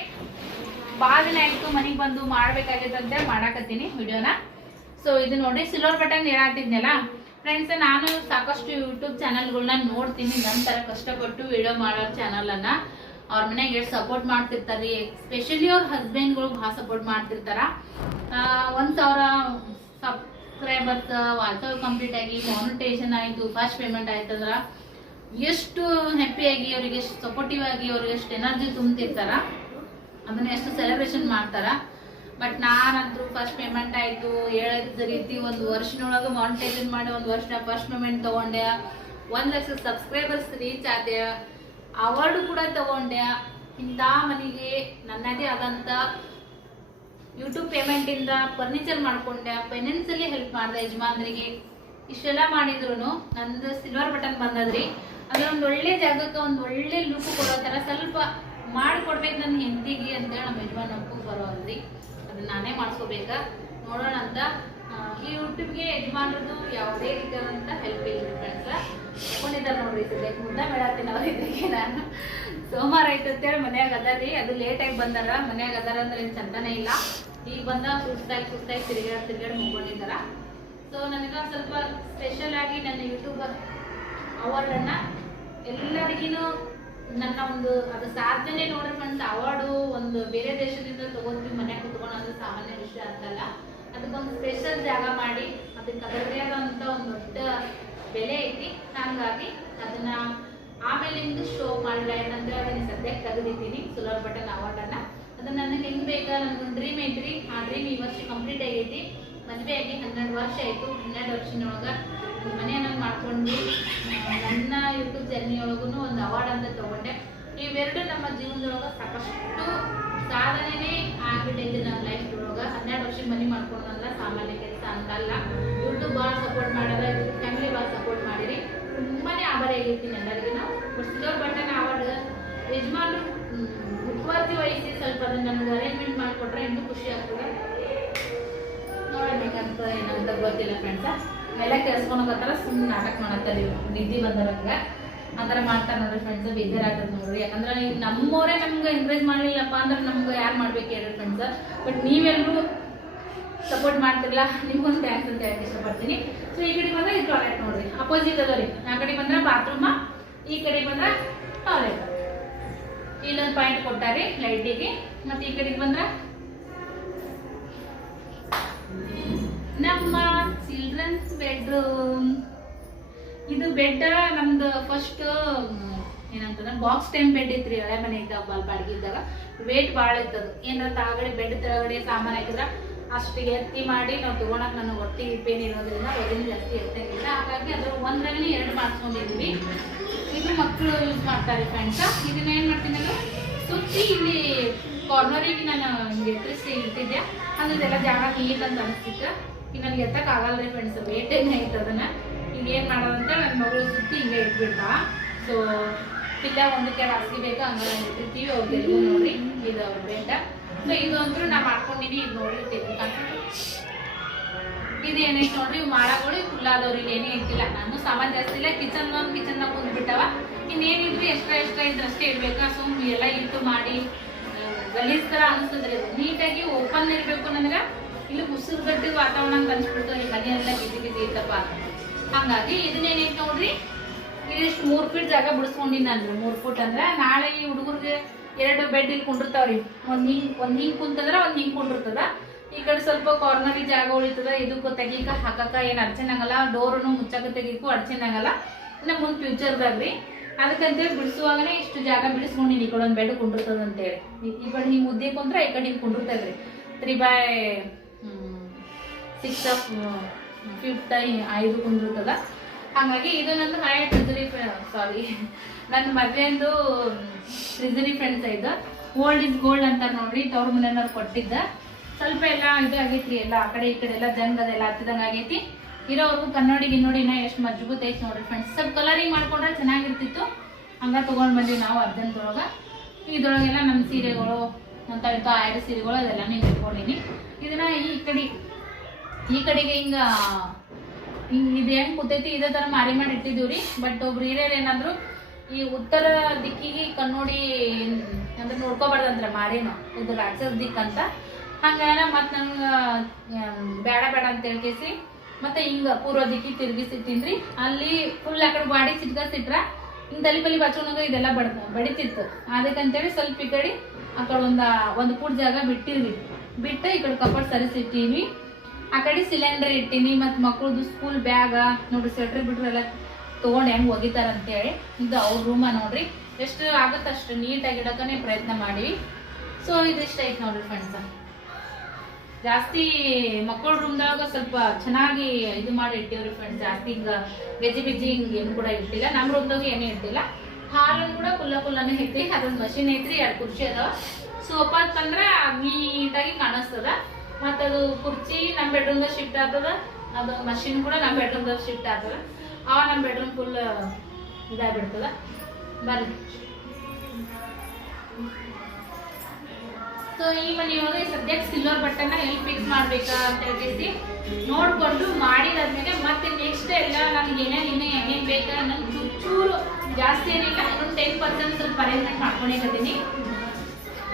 ಭಾಳ ದಿನ ಆಯ್ತು ಮನೆಗೆ ಬಂದು ಮಾಡ್ಬೇಕಾಗಿದೆ ಅಂತ ಮಾಡಾಕತ್ತೀನಿ ವಿಡಿಯೋನ ಸೊ ಇದು ನೋಡಿ ಸಿಲ್ವರ್ ಬಟನ್ ಹೇಳತ್ತಿದ್ನಲ್ಲ ಫ್ರೆಂಡ್ಸ್ ನಾನು ಸಾಕಷ್ಟು ಯೂಟ್ಯೂಬ್ ಚಾನಲ್ಗಳನ್ನ ನೋಡ್ತೀನಿ. ನನ್ನ ಥರ ಕಷ್ಟಪಟ್ಟು ವಿಡಿಯೋ ಮಾಡೋ ಚಾನಲನ್ನು ಅವ್ರ ಮನೆಗೆ ಎಷ್ಟು ಸಪೋರ್ಟ್ ಮಾಡ್ತಿರ್ತಾರೆ. ಎಸ್ಪೆಷಲಿ ಅವ್ರ ಹಸ್ಬೆಂಡ್ಗಳು ಭಾಳ ಸಪೋರ್ಟ್ ಮಾಡ್ತಿರ್ತಾರ. ಒಂದ್ ಸಾವಿರ ಸಬ್ಸ್ಕ್ರೈಬರ್ಸ್ ವಾಟ್ಸಪ್ ಕಂಪ್ಲೀಟ್ ಆಗಿ ಮಾನಿಟೇಷನ್ ಆಯಿತು ಫಸ್ಟ್ ಪೇಮೆಂಟ್ ಆಯ್ತಂದ್ರ ಎಷ್ಟು ಹ್ಯಾಪಿಯಾಗಿ ಅವ್ರಿಗೆ ಎಷ್ಟು ಸಪೋರ್ಟಿವ್ ಆಗಿ, ಅವ್ರಿಗೆ ಎಷ್ಟು ಎನರ್ಜಿ ತುಂಬ್ತಿರ್ತಾರ, ಅದನ್ನ ಎಷ್ಟು ಸೆಲೆಬ್ರೇಷನ್ ಮಾಡ್ತಾರ ಬಟ್ ನಾನಂತೂ ಫಸ್ಟ್ ಪೇಮೆಂಟ್ ಆಯ್ತು. ಹೇಳಿದ ರೀತಿ ಒಂದು ವರ್ಷನೊಳಗೆ ಮಾನಿಟೈಸೇಷನ್ ಮಾಡಿ ಒಂದು ವರ್ಷ ಫಸ್ಟ್ ಪೇಮೆಂಟ್ ತಗೊಂಡೆ. ಒಂದ್ ಲಕ್ಷ ಸಬ್ಸ್ಕ್ರೈಬರ್ಸ್ ರೀಚ್ ಆದೆ. ಅವಾರ್ಡು ಕೂಡ ತಗೊಂಡೆ. ಇಂಥ ಮನೆಗೆ ನನ್ನದೇ ಆದಂತ ಯೂಟ್ಯೂಬ್ ಪೇಮೆಂಟ್ ಇಂದ ಫರ್ನಿಚರ್ ಮಾಡ್ಕೊಂಡೆ. ಫೈನಾನ್ಸಲ್ಲಿ ಹೆಲ್ಪ್ ಮಾಡ್ದೆ ಯಜಮಾನ್ರಿಗೆ. ಇಷ್ಟೆಲ್ಲ ಮಾಡಿದ್ರು ನಂದು ಸಿಲ್ವರ್ ಬಟನ್ ಬಂದದ್ರಿ. ಅದ್ರ ಒಂದ್ ಒಳ್ಳೆ ಜಾಗಕ್ಕೆ ಒಂದ್ ಒಳ್ಳೆ ಲುಕ್ ಕೊಡೋ ತರ ಸ್ವಲ್ಪ ಮಾಡ್ಕೊಡ್ಬೇಕು ನನ್ನ ಹೆಂಡತಿಗೆ ಅಂತೇಳಿ ನಮ್ಮ ಯಜಮಾನ್ ಅಪ್ಪಗೆ ಬರೋಲ್ರಿ. ಅದನ್ನ ನಾನೇ ಮಾಡ್ಕೋಬೇಕ ನೋಡೋಣ ಅಂತ ಈ ಯೂಟ್ಯೂಬ್ಗೆ ಯಜಮಾನ್ರದ್ದು ಯಾವುದೇ ರೀತಿಯಾದಂಥ ಹೆಲ್ಪ್ ಇಲ್ಲ ಫ್ರೆಂಡ್ಸ್ ಹಾಕೊಂಡಿದ್ದಾರೆ ನೋಡ್ರಿ, ಸದ್ಯಕ್ಕೆ ಮುದ್ದ ಅವ್ರ ಇದ್ರಿಗೆ ನಾನು. ಸೋಮವಾರ ಐತೆ ಅಂತೇಳಿ ಮನ್ಯಾಗ ಅದಾರಿ. ಅದು ಲೇಟಾಗಿ ಬಂದಾರ. ಮನ್ಯಾಗ ಅದಾರ ಅಂದ್ರೆ ಏನು ಚಂದನೇ ಇಲ್ಲ. ಈಗ ಬಂದ ಸುಸ್ತಾಗಿ ಸುಸ್ತಾಗಿ ತಿರುಗಾಡಿ ತಿರುಗಾಡಿ ಮುಗ್ಕೊಂಡಿದ್ದಾರ ಸೊ ನನಗೆ ಸ್ವಲ್ಪ ಸ್ಪೆಷಲ್ ಆಗಿ ನನ್ನ ಯೂಟ್ಯೂಬ್ ಅವಾರ್ಡನ್ನು ಎಲ್ಲರಿಗೂ ನನ್ನ ಒಂದು ಅದು ಸಾಧನೆ ನೋಡ್ರಿ ಫ್ರೆಂಡ್ಸ್ ಅವಾರ್ಡು ಒಂದು ಬೇರೆ ದೇಶದಿಂದ ತಗೋತೀವಿ ಮನ್ಯಾಗ ಕುತ್ಕೊಂಡು ಅದು ಸಾಮಾನ್ಯ ವಿಷಯ ಅಂತಲ್ಲ, ಅದಕ್ಕೊಂದು ಸ್ಪೆಷಲ್ ಜಾಗ ಮಾಡಿ, ಅದಕ್ಕೆ ಅದರದೇ ಆದಂಥ ಒಂದು ದೊಡ್ಡ ಬೆಲೆ ಐತಿ ಹಾಗಾಗಿ ಅದನ್ನ ಆಮೇಲೆ ನಿಮ್ದು ಶೋ ಮಾಡಲ್ಲ ಏನಂದ್ರೆ ಅದನ್ನ ಸದ್ಯಕ್ಕೆ ತೆಗೆದಿದ್ದೀನಿ, ಸುಲಭ ಬಟನ್ ಅವಾರ್ಡನ್ನ. ಅದನ್ನ ನನಗೆ ಹೆಂಗ್ ಬೇಕಾ? ನನ್ಗೊಂದು ಡ್ರೀಮ್ ಐತ್ರಿ. ಆ ಡ್ರೀಮ್ ಈ ವರ್ಷ ಕಂಪ್ಲೀಟ್ ಆಗೈತಿ. ಮದುವೆ ಆಗಿ ಹನ್ನೆರಡು ವರ್ಷ ಆಯ್ತು. ಹನ್ನೆರಡು ವರ್ಷದೊಳಗೆ ಮನೆಯನ್ನ ಮಾಡ್ಕೊಂಡು ನನ್ನ ಯೂಟ್ಯೂಬ್ ಜರ್ನಿ ಒಳಗೂ ಒಂದು ಅವಾರ್ಡ್ ಅಂತ ತಗೊಂಡೆ. ಇವೆರಡು ನಮ್ಮ ಜೀವನದೊಳಗ ಸಾಕಷ್ಟು ಸಾಧನೆನೇ ಆಗಿಬಿಟ್ಟೈತೆ ನಮ್ಮ ಲೈಫ್ ಒಳಗ ಹನ್ನೆರಡು ವರ್ಷ ಮನೆ ಮಾಡ್ಕೊಂಡಲ್ಲ ಸಾಮಾನ್ಯ ಕೆಲಸ ಅಂತಲ್ಲ. ಯೂಟ್ಯೂಬ್ ಭಾಳ ಸಪೋರ್ಟ್ ಮಾಡಲ್ಲ ಫ್ಯಾಮಿಲಿ ಭಾಳ ಸಪೋರ್ಟ್ ಮಾಡಿರಿ. ತುಂಬಾನೇ ಆಭಾರಿ ಆಗಿರ್ತೀನಿ ಎಲ್ಲರಿಗೂ. ಸಿಲ್ವರ್ ಬಟ್ಟನ ಅವಾರ್ಡ್ ಯಜಮಾನ್ರು ಹ್ಮ್, ವಹಿಸಿ ಸ್ವಲ್ಪ ಅದನ್ನ ನನಗೆ ಅರೇಂಜ್ಮೆಂಟ್ ಮಾಡಿಕೊಟ್ರೆ ಇನ್ನೂ ಖುಷಿ ಆಗ್ತದೆ. ನೋಡ್ಬೇಕಂತ ಏನಂತ ಗೊತ್ತಿಲ್ಲ ಫ್ರೆಂಡ್ಸ ಎಲ್ಲ ಕೆಲ್ಸ್ಕೊಳಕತ್ತಾರ ಸುಮ್ಮನೆ ನಾಟಕ ಮಾಡತ್ತಲ್ಲ ನಿದ್ದೆ ಬಂದರಂಗ ಆ ಥರ ಮಾಡ್ತಾರೆ ನೋಡ್ರಿ ಫ್ರೆಂಡ್ಸ್ ಬೇಜಾರಾಗ್ತದೆ ನೋಡ್ರಿ. ಯಾಕಂದ್ರೆ ನಮ್ಮವರೇ ನಮ್ಗೆ ಎಂಕರೇಜ್ ಮಾಡಲಿಲ್ಲಪ್ಪ ಅಂದ್ರೆ ನಮ್ಗೆ ಯಾರು ಮಾಡ್ಬೇಕು ಹೇಳ್ರಿ ಫ್ರೆಂಡ್ಸ್ ಬಟ್ ನೀವೆಲ್ಲರೂ ಸಪೋರ್ಟ್ ಮಾಡ್ತಿರಲ್ಲ ನಿಮ್ಗೊಂದು ಥ್ಯಾಂಕ್ಸ್ ಅಂತ ಹೇಳಕ್ಕೆ ಇಷ್ಟಪಡ್ತೀನಿ. ಸೊ ಈ ಕಡೆ ಬಂದ್ರೆ ಇದು ಟಾಯ್ಲೆಟ್ ನೋಡ್ರಿ. ಅಪೋಸಿಟ್ ಅದ ರೀ. ಆ ಕಡೆ ಬಂದ್ರೆ ಬಾತ್ರೂಮ ಈ ಕಡೆ ಬಂದ್ರೆ ಟಾಯ್ಲೆಟ್ ಇಲ್ಲೊಂದು ಪಾಯಿಂಟ್ ಕೊಟ್ಟಾರಿ ಲೈಟಿಗೆ ಮತ್ತೆ ಈ ಕಡೆಗೆ ಬಂದ್ರೆ ನಮ್ಮ ಚಿಲ್ಡ್ರನ್ಸ್ ಬೆಡ್ರೂಮ್ ಇದು ಬೆಡ್ ನಮ್ದು ಫಸ್ಟ್ ಏನಂತಂದ್ರೆ ಬಾಕ್ಸ್ ಟೈಮ್ ಬೆಡ್ ಇತ್ರಿ, ಹಳೆ ಮನೆ ಇದ್ದಾಗ ಬಾಲ್ ಬಾಡಿಗೆ ಇದ್ದಾಗ. ವೇಟ್ ಭಾಳ ಇತ್ತದು ಏನಾರ ತಾಗಡೆ ಬೆಡ್ ತೆಳಗಡೆ ಸಾಮಾನು ಹಾಕಿದ್ರೆ ಅಷ್ಟಿಗೆ ಎತ್ತಿ ಮಾಡಿ ನಾವು ತೊಗೊಳಕ್ ನಾನು ಹೊಟ್ಟೆ ಪೇನ್ ಇರೋದ್ರಿಂದ ಅದರಿಂದ ಜಾಸ್ತಿ ಎತ್ತಂಗಿಲ್ಲ. ಹಾಗಾಗಿ ಅದ್ರ ಒಂದ್ರಲ್ಲಿ ಎರಡು ಮಾಡ್ಕೊಂಡಿದ್ವಿ ಇದು ಮಕ್ಕಳು ಯೂಸ್ ಮಾಡ್ತಾರೆ ಫ್ರೆಂಡ್ಸ್ ಇದನ್ನ ಏನ್ ಮಾಡ್ತೀನಿ ಸುತ್ತಿ ಇಲ್ಲಿ ಕಾರ್ನರಿಗೆ ನಾನು ಹಿಂಗೆ ಎತ್ತರಿಸಿ ಇಟ್ಟಿದ್ದೆ. ಇದೆಲ್ಲ ಜಾಗ ನೀಟ್ ಅಂತ ಅನಿಸ್ತಿತ್ತು. ಈಗ ನನಗೆ ಎತ್ತಕ್ಕೆ ಆಗಲ್ಲ ರೀ ಫ್ರೆಂಡ್ಸ್ ವೇಟ್ ಏನು ಐತೆ ಅದನ್ನ? ಈಗ ಏನು ಮಾಡೋದಂತ ನನ್ನ ಮಗಳು ಸುತ್ತಿ ಹಿಂಗೆ ಇಟ್ಬಿಡ್ತ ಸೊ ಇಲ್ಲ ಒಂದಕ್ಕೆ ಹಾಸಿಗೆ ಬೇಕಾ ಹಂಗೆ ಇಟ್ಟಿರ್ತೀವಿ ಅವ್ರು ತೆಲುಗು ನೋಡ್ರಿ. ಇದು ಅವ್ರ ಬೇಟ ಸೊ ಇದು ಅಂತೂ ನಾ ಮಾಡ್ಕೊಂಡಿನಿ, ಇದು ನೋಡ್ರಿ ತೆಲುಗು ಕಾಣ್ತದೆ ಇದು ಏನೈತೆ ನೋಡ್ರಿ, ಇವು ಮಾಳಗಳು ಫುಲ್ ಆದವ್ರು ಇಲ್ಲಿ ಏನೇ ಇಟ್ಟಿಲ್ಲ ನಾನು ಸಾಮಾನು ಜಾಸ್ತಿ ಇಲ್ಲ ಕಿಚನ್ ಒಂದು ಕಿಚನ್ ಕುಂದ್ ಬಿಟ್ಟವ ಇನ್ನೇನಿದ್ರು ಎಕ್ಸ್ಟ್ರಾ ಎಕ್ಸ್ಟ್ರಾ ಇದ್ರಷ್ಟೇ ಇರ್ಬೇಕಾ? ಸುಮ್ಮನೆ ಎಲ್ಲ ಇಟ್ಟು ಮಾಡಿ. ಗಲೀಜ್ ತರ ಅನಿಸ್ತದ್ರಿ ನೀಟಾಗಿ ಓಪನ್ ಇರಬೇಕು ನನಗೆ. ಇಲ್ಲಿ ಉಸಿರು ಗಟ್ಟಿ ವಾತಾವರಣ ಅಂತ ಅನ್ಸ್ಬಿಡ್ತು ಈ ಮನೆ ಎಲ್ಲ ಬಿದ್ದು ಬಿಸಿ ಇತ್ತಪ್ಪ. ಹಂಗಾಗಿ ಇದನ್ನೇನೈತೆ ನೋಡ್ರಿ ಇದಿಷ್ಟು ಮೂರ್ ಫೀಟ್ ಜಾಗ ಬಿಡಿಸ್ಕೊಂಡಿ ನಾನು, ಮೂರ್ ಫೂಟ್ ಅಂದ್ರೆ. ನಾಳೆ ಈ ಹುಡುಗರಿಗೆ ಎರಡು ಬೆಡ್ ಇಲ್ಲಿ ಕುಂಡಿರ್ತಾವ್ರಿ. ಒಂದ್ ಹಿಂಗೆ ಒಂದ್ ಹಿಂಗೆ ಕುಂತಂದ್ರ ಒಂದ್ ಹಿಂಗೆ ಕುಂಡಿರ್ತದ. ಈ ಕಡೆ ಸ್ವಲ್ಪ ಕಾರ್ನರ್ ಜಾಗ ಉಳಿತದ, ಇದಕ್ಕೂ ತೆಗೀಕ, ಹಾಕಕ ಏನ್ ಅಡ್ಚೆನಾಗಲ್ಲ ಡೋರ್ನು ಮುಚ್ಚಕ ತೆಗೀಕು ಅಡ್ಚೆನಾಗಲ್ಲ ಇನ್ನ ಮುಂದ್ ಫ್ಯೂಚರ್ದಾಗ್ರಿ ಅದಕ್ಕಂತೇಳಿ ಬಿಡಿಸುವಾಗನೇ ಇಷ್ಟು ಜಾಗ ಬಿಡಿಸ್ಕೊಂಡಿನಿ ಈ ಕಡೆ ಒಂದು ಬೆಡ್ ಕುಂಡಿರ್ತದ ಅಂತೇಳಿ. ಈ- ಕಡೆ ಹಿಂಗೆ ಮುದ್ದೆ ಕುಂದ್ರೆ ಈ ಕಡೆ ಕುಂಡರ್ತದೆ ರೀ. Three by six of fifth ಐದು ಕುಂದಿರ್ತದ ಹಾಗಾಗಿ ಇದು ನನ್ನ ಹಳೆ ಸಾರಿ ನನ್ನ ಮದುವೆಂದು ಟ್ರಿಜರಿ ಫ್ರೆಂಡ್ಸ್ ಇದು ಗೋಲ್ಡ್ ಇಸ್ ಗೋಲ್ಡ್ ಅಂತ ನೋಡಿ ತವ್ರ ಮನೆಯವ್ರು ಕೊಟ್ಟಿದ್ದ. ಸ್ವಲ್ಪ ಎಲ್ಲ ಇದು ಆಗೈತಿ ಎಲ್ಲ, ಆ ಕಡೆ ಈ ಕಡೆ ಎಲ್ಲ ಜನ್ಗದೆಲ್ಲ ಹತ್ತಿದಂಗೆ ಆಗೈತಿ. ಇರೋರ್ಗು ಕನ್ನಡಿ ಗಿನ್ನೋಡಿನ ಎಷ್ಟು ಮಜಬೂತ್ ಐತೆ ನೋಡ್ರಿ ಫ್ರೆಂಡ್ಸ್ ಸ್ವಲ್ಪ ಕಲರಿಂಗ್ ಮಾಡ್ಕೊಂಡ್ರೆ ಚೆನ್ನಾಗಿರ್ತಿತ್ತು. ಹಂಗ ತಗೊಂಡ್ ಬಂದ್ವಿ ನಾವು ಅರ್ಜೆಂಟ್ದೊಳಗ ಇದ್ರೊಳಗೆಲ್ಲ ನಮ್ಮ ಸೀರೆಗಳು ಅಂತ ಇಂಥ ಆಯ್ದ ಸೀರೆಗಳು ಅದೆಲ್ಲ ನೀವು ಇಟ್ಕೊಂಡಿನಿ. ಇದನ್ನ ಈ ಕಡೆ, ಈ ಕಡೆಗೆ ಹಿಂಗ, ಹಿಂಗೆ ಇದು ಹೆಂಗ್ ಕೂತೈತಿ, ಇದೇ ತರ ಮಾರಿ ಮಾಡಿ ಇಟ್ಟಿದೀವ್ರಿ ಬಟ್ ಒಬ್ರು ಹಿರಿಯರು ಏನಾದ್ರು ಈ ಉತ್ತರ ದಿಕ್ಕಿಗೆ ಕನ್ನೋಡಿ ಅಂದ್ರೆ ನೋಡ್ಕೋಬಾರ್ದಂದ್ರೆ ಮಾರಿನ ಇದು ರಾಕ್ಷಸ ದಿಕ್ಕಂತ. ಹಂಗಾರ ಮತ್ ನಂಗ ಬೇಡ ಬೇಡ ಅಂತ ಹೇಳ್ಕೇಸಿ. ಮತ್ತೆ ಹಿಂಗ ಪೂರ್ವ ದಿಕ್ಕಿ ತಿನ್ರಿ ಅಲ್ಲಿ ಫುಲ್ ಆ ಕಡೆ ಬಾಡಿ ಸಿಟ್ಕಸಿಟ್ರ ಹಿಂಗ್ ತಲೆ ಬಲಿ ಬಚ್ಕೊಂಡಾಗ ಇದೆಲ್ಲ ಬಡ, ಬಡಿತಿತ್ತು. ಅದಕ್ಕಂತೇಳಿ ಸ್ವಲ್ಪ ಈ ಕಡೆ ಆ ಕಡೆ ಒಂದ, ಒಂದು ಪುಟ್ ಜಾಗ ಬಿಟ್ಟಿವ್ರಿ. ಬಿಟ್ಟು ಈ ಕಡೆ ಕಪಾಟ್ ಸರಿಸಿಟ್ಟಿವಿ. ಆ ಕಡೆ ಸಿಲಿಂಡರ್ ಇಟ್ಟಿನಿ ಮತ್ ಮಕ್ಳದ್ದು ಸ್ಕೂಲ್ ಬ್ಯಾಗ ನೋಡ್ರಿ ಸ್ವೆಟ್ರ್ ಬಿಟ್ರು ಎಲ್ಲ ತಗೊಂಡ್ ಹೆಂಗ್ ಒಗಿತಾರಂತೇಳಿ ಇದು ಅವ್ರ ರೂಮ ನೋಡ್ರಿ. ಎಷ್ಟು ಆಗುತ್ತೆ ಅಷ್ಟು ನೀಟಾಗಿ ಇಡಕನೆ ಪ್ರಯತ್ನ ಮಾಡಿವಿ. ಸೊ ಇದಿಷ್ಟ ಐತ್ ನೋಡ್ರಿ ಫ್ರೆಂಡ್ಸ್ ಜಾಸ್ತಿ ಮಕ್ಕಳ ರೂಮ್ದಾಗ ಸ್ವಲ್ಪ ಚೆನ್ನಾಗಿ ಇದು ಮಾಡಿ ಇಟ್ಟಿವ್ರಿ ಫ್ರೆಂಡ್ಸ್ ಜಾಸ್ತಿ ಹಿಂಗ ಬೆಜಿ ಬಿಜಿ ಹಿಂಗ ಏನು ಕೂಡ ಇಟ್ಟಿಲ್ಲ. ನಮ್ಮ ರೂಮ್ದಾಗ ಏನೂ ಇಟ್ಟಿಲ್ಲ. ಹಾಲನ್ನು ಕೂಡ ಕುಲ್ಲ ಕುಲ್ಲನೇ ಐತಿ ಅದೊಂದು ಮಷಿನ್ ಐತ್ರಿ, ಎರಡು ಕುರ್ಚಿ ಅದಾವ. ಸೋಫಾ ತಂದ್ರ ನೀಟಾಗಿ ಕಾಣಿಸ್ತದ. ಮತ್ತ ಅದು ಕುರ್ಚಿ ನಮ್ಮ ಬೆಡ್ರೂಮ್ದಾಗ ಶಿಫ್ಟ್ ಆಗ್ತದ. ಅದು ಮಷಿನ್ ಕೂಡ ನಮ್ಮ ಬೆಡ್ರೂಮ್ದಾಗ ಶಿಫ್ಟ್ ಆಗ್ತದ. ಅವ ನಮ್ಮ ಬೆಡ್ರೂಮ್ ಫುಲ್ ಇದಾಗ್ಬಿಡ್ತದ ಬರ್ರಿ. ಸೊ ಈ ಮನೆಯವರು ಸದ್ಯಕ್ಕೆ ಸಿಲ್ವರ್ ಬಟನ್ನ ಎಲ್ಲಿ ಫಿಕ್ಸ್ ಮಾಡ್ಬೇಕಾ ಅಂತ ಹೇಳಿ ನೋಡ್ಕೊಂಡು ಮಾಡಿದಾದ್ಮೇಲೆ ಮತ್ತೆ ನೆಕ್ಸ್ಟ್ ಎಲ್ಲ ನಮ್ಗೆ ಏನೇನು ಇನ್ನೂ ಏನೇನು ಬೇಕಾ ನಂಗೆ ಚೂರು ಜಾಸ್ತಿ ಏನಿಲ್ಲ. ಒಂದು ಟೆನ್ ಪರ್ಸೆಂಟ್ ಸ್ವಲ್ಪ ಅರೇಂಜ್ಮೆಂಟ್ ಮಾಡ್ಕೊಂಡಿದ್ದೀನಿ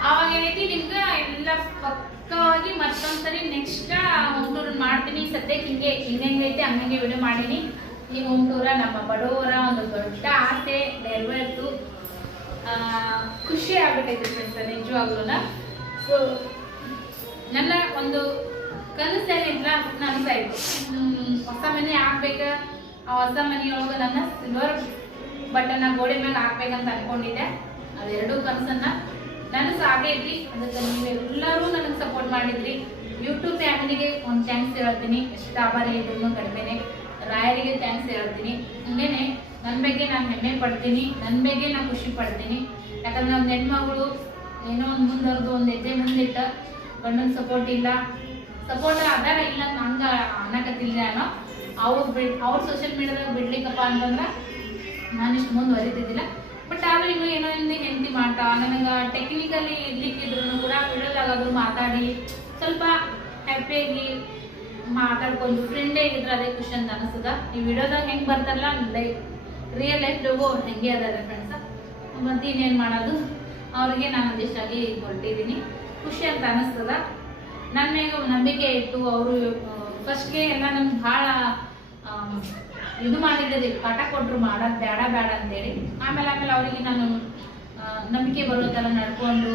ಅವಾಗ ಏನೈತಿ, ನಿಮ್ಗೆ ಎಲ್ಲ ಪಕ್ಕವಾಗಿ ಮತ್ತೊಂದ್ಸರಿ ನೆಕ್ಸ್ಟ್ ಹೋಮ್ ಟೂರ್ ಮಾಡ್ತೀನಿ. ಸದ್ಯಕ್ಕೆ ಹಿಂಗೆ ಹಿಂಗೈತಿ ಹಂಗಂಗೆ ವಿಡಿಯೋ ಮಾಡೀನಿ. ಈ ಹೋಮ್ ಟೂರ ನಮ್ಮ ಬಡವರ ಒಂದು ದೊಡ್ಡ ಆಸೆ, ನೆರವೇರ್ತು. ಖುಷಿ ಆಗ್ಬಿಟ್ಟೈತೆ ಫ್ರೆಂಡ್ಸ್ ನಿಜವಾಗ್ಲೂ ಸೊ ನನ್ನ ಒಂದು ಕನಸು ಏನಿಲ್ಲ ನನಸಾಯ್ತು ಹೊಸ ಮನೆ ಆಗ್ಬೇಕ, ಆ ಹೊಸ ಮನೆಯೊಳಗೆ ನನ್ನ ಸಿಲ್ವರ್ ಬಟನ್ನ ಗೋಡೆ ಮೇಲೆ ಹಾಕ್ಬೇಕಂತ ಅನ್ಕೊಂಡಿದ್ದೆ. ಅದೆರಡೂ ಕನಸನ್ನ ನನಸು ಆಗೈತಿ ಅದಕ್ಕೆ ನೀವೆಲ್ಲರೂ ನನಗೆ ಸಪೋರ್ಟ್ ಮಾಡಿದ್ರಿ. ಯೂಟ್ಯೂಬ್ ಫ್ಯಾಮಿಲಿಗೆ ಒಂದು ಥ್ಯಾಂಕ್ಸ್ ಹೇಳ್ತೀನಿ. ಎಷ್ಟು ಆಭಾರಿ ಇದ್ರೂ ಕಡಿಮೆನೆ. ರಾಯರಿಗೆ ಥ್ಯಾಂಕ್ಸ್ ಹೇಳ್ತೀನಿ. ಹಂಗೇನೆ ನನ್ನ ಬಗ್ಗೆ ನಾನು ಹೆಮ್ಮೆ ಪಡ್ತೀನಿ. ನನ್ನ ಬಗ್ಗೆ ನಾನು ಖುಷಿ ಪಡ್ತೀನಿ. ಯಾಕಂದ್ರೆ ನಮ್ಮ ಹೆಣ್ಮಗಳು ಏನೋ ಒಂದು ಮುಂದರ್ದು ಒಂದು ಹೆಜ್ಜೆ ಮುಂದಿಟ್ಟ ಗಂಡನ ಸಪೋರ್ಟ್ ಇಲ್ಲ. ಸಪೋರ್ಟ್ ಅದಾರ ಇಲ್ಲ ಹಂಗ ಅನ್ನಕತ್ತಿಲ್ಲ ನಾನು. ಅವ್ರು ಬಿಡ್, ಅವ್ರು ಸೋಷಿಯಲ್ ಮೀಡಿಯಾದಾಗ ಬಿಡ್ಲಿಕ್ಕಪ್ಪ ಅಂತಂದ್ರೆ ನಾನು ಇಷ್ಟು ಮುಂದುವರಿತಿದ್ದಿಲ್ಲ ಬಟ್ ಆದ್ರೂ ಇನ್ನೂ ಏನೋ ಹಿಂದೆ ಹೆಂಡತಿ ಮಾಡ್ತಾ, ನನಗೆ ಟೆಕ್ನಿಕಲಿ ಇರ್ಲಿಕ್ಕಿದ್ರು ಕೂಡ ವಿಡಿಯೋದಾಗಾದ್ರು ಮಾತಾಡಿ, ಸ್ವಲ್ಪ ಹ್ಯಾಪಿಯಾಗಿ ಮಾತಾಡ್ಕೊಂಡು ಫ್ರೆಂಡೇ ಇದ್ರೆ ಅದೇ ಖುಷಿ ಅಂತ ಅನಿಸ್ತದ ಈ ವಿಡಿಯೋದಾಗ ಹೆಂಗೆ ಬರ್ತಾರಲ್ಲ ಲೈಫ್ ರಿಯಲ್ ಲೈಫ್ ಲೋಗೋ ಹೆಂಗೆ ಅದಾರೆ ಫ್ರೆಂಡ್ಸ ಮತ್ತೆ ಇನ್ನೇನು ಮಾಡೋದು? ಅವ್ರಿಗೆ ನಾನು ಒಂದಿಷ್ಟಾಗಿ ಹೊರಟಿದ್ದೀನಿ ಖುಷಿ ಅಂತ ಅನಿಸ್ತದ ನನ್ನ ಮೇಲೆ ನಂಬಿಕೆ ಇಟ್ಟು ಅವರು ಫಸ್ಟ್ಗೆ ಎಲ್ಲ ನಮ್ಗೆ ಭಾಳ ಇದು ಮಾಡಿದ್ರಿ ಪಾಠ ಕೊಟ್ಟರು ಮಾಡೋದು ಬೇಡ ಬೇಡ ಅಂತೇಳಿ. ಆಮೇಲೆ ಆಮೇಲೆ ಅವರಿಗೆ ನಾನು ನಂಬಿಕೆ ಬರೋ ಥರ ನಡ್ಕೊಂಡು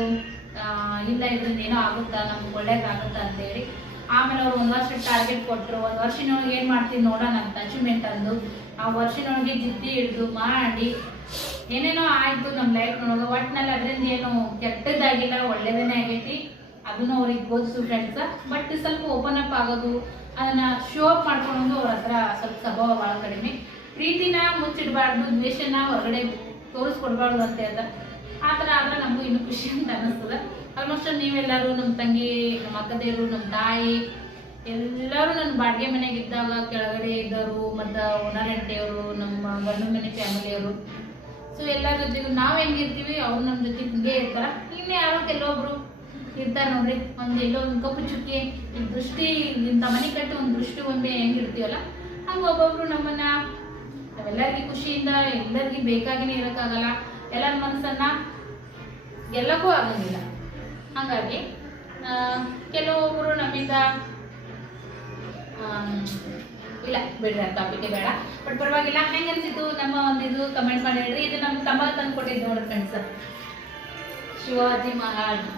ಇಲ್ಲ ಇದರಿಂದ ಏನೋ ಆಗುತ್ತಾ, ನಮ್ಗೆ ಒಳ್ಳೇದಾಗುತ್ತಾ ಅಂತೇಳಿ. ಆಮೇಲೆ ಅವ್ರು ಒಂದು ವರ್ಷ ಟಾರ್ಗೆಟ್ ಕೊಟ್ಟರು ಒಂದು ವರ್ಷನೊಳಗೆ ಏನು ಮಾಡ್ತೀನಿ ನೋಡೋಣ ಅಂತ ಅಚೀವ್ಮೆಂಟ್ ಅಂದು ಆ ವರ್ಷನೊಳಗೆ ಜಿದ್ದಿ ಹಿಡಿದು ಮಾಡಿ ಏನೇನೋ ಆಯ್ತು ನಮ್ಮ ನೋಡೋದು ಒಟ್ಟಿನಲ್ಲಿ ಅದರಿಂದ ಏನು ಕೆಟ್ಟದ್ದಾಗಿಲ್ಲ ಒಳ್ಳೇದೇನೆ ಆಗೈತಿ. ಅದನ್ನು ಅವ್ರಿಗೆ ಬೋಧಿಸು ಫ್ರೆಂಡ್ಸ್ ಬಟ್ ಸ್ವಲ್ಪ ಓಪನ್ ಅಪ್ ಆಗೋದು, ಅದನ್ನ ಶೋ ಅಪ್ ಮಾಡ್ಕೊಂಡು ಅವ್ರ ಹತ್ರ ಸ್ವಲ್ಪ ಸ್ವಭಾವ ಭಾಳ ಕಡಿಮೆ. ಪ್ರೀತಿನ ಮುಚ್ಚಿಡಬಾರ್ದು, ದ್ವೇಷನ ಹೊರಗಡೆ ತೋರಿಸ್ಕೊಡ್ಬಾರ್ದು ಅಂತ ಹೇಳ್ದ ಆ ಥರ ಆದ್ರೆ ನಮಗೂ ಇನ್ನೂ ಖುಷಿ ಅಂತ ಅನ್ನಿಸ್ತದೆ. ಆಲ್ಮೋಸ್ಟ್ ನೀವೆಲ್ಲರೂ ನಮ್ಮ ತಂಗಿ ನಮ್ಮ ಅಕ್ಕದೇವರು ನಮ್ಮ ತಾಯಿ, ಎಲ್ಲರೂ ನನ್ನ ಬಾಡಿಗೆ ಮನೆಗೆ ಇದ್ದಾಗ ಕೆಳಗಡೆ ಇದ್ದವರು, ಮತ್ತು ಓನರ್ ಅಂಟಿಯವರು ನಮ್ಮ ಗಂಡು ಮನೆ ಫ್ಯಾಮಿಲಿಯವರು ಸೊ ಎಲ್ಲರ ಜೊತೆಗೂ ನಾವು ಹೆಂಗಿರ್ತೀವಿ ಅವ್ರು ನಮ್ಮ ಜೊತೆ ಹಿಂಗೆ ಇರ್ತಾರ. ಇನ್ನೇ ಯಾರೋ ಕೆಲವೊಬ್ರು ಇರ್ತಾರೆ ನೋಡ್ರಿ ಒಂದು ಎಲ್ಲೋ ಒಂದು ಕಪ್ಪು ಚುಕ್ಕಿ ದೃಷ್ಟಿ ಇಂಥ ಮನೆ ಕಟ್ಟಿ ಒಂದು ದೃಷ್ಟಿ ಒಮ್ಮೆ ಹೆಂಗಿರ್ತೀವಲ್ಲ ಹಂಗೆ ಒಬ್ಬೊಬ್ರು ನಮ್ಮನ್ನ ನಾವೆಲ್ಲರಿಗೂ ಖುಷಿಯಿಂದ ಎಲ್ಲರಿಗೂ ಬೇಕಾಗಿನೇ ಇರೋಕ್ಕಾಗಲ್ಲ. ಎಲ್ಲರ ಮನಸ್ಸನ್ನ ಎಲ್ಲಕ್ಕೂ ಆಗಂಗಿಲ್ಲ. ಹಾಗಾಗಿ ಆ, ಕೆಲವೊಬ್ರು ನಮ್ಮಿಂದ ಇಲ್ಲ, ಬಿಡ್ರಿ ಆ ಟಾಪಿಕ್ ಬೇಡ. ಬಟ್ ಪರವಾಗಿಲ್ಲ, ಹೆಂಗೆ ಅನ್ಸಿತ್ತು. ನಮ್ಮ ಒಂದು ಇದು ಕಮೆಂಟ್ ಮಾಡಿ ಹೇಳ್ರಿ ಇದು ನಮ್ಮ ತಮ್ಮ ತಂದು ಕೊಟ್ಟಿದ್ದು ನೋಡ್ರಿ ಫ್ರೆಂಡ್ಸ್ ಶಿವಾಜಿ ಮಹಾರಾಜ್.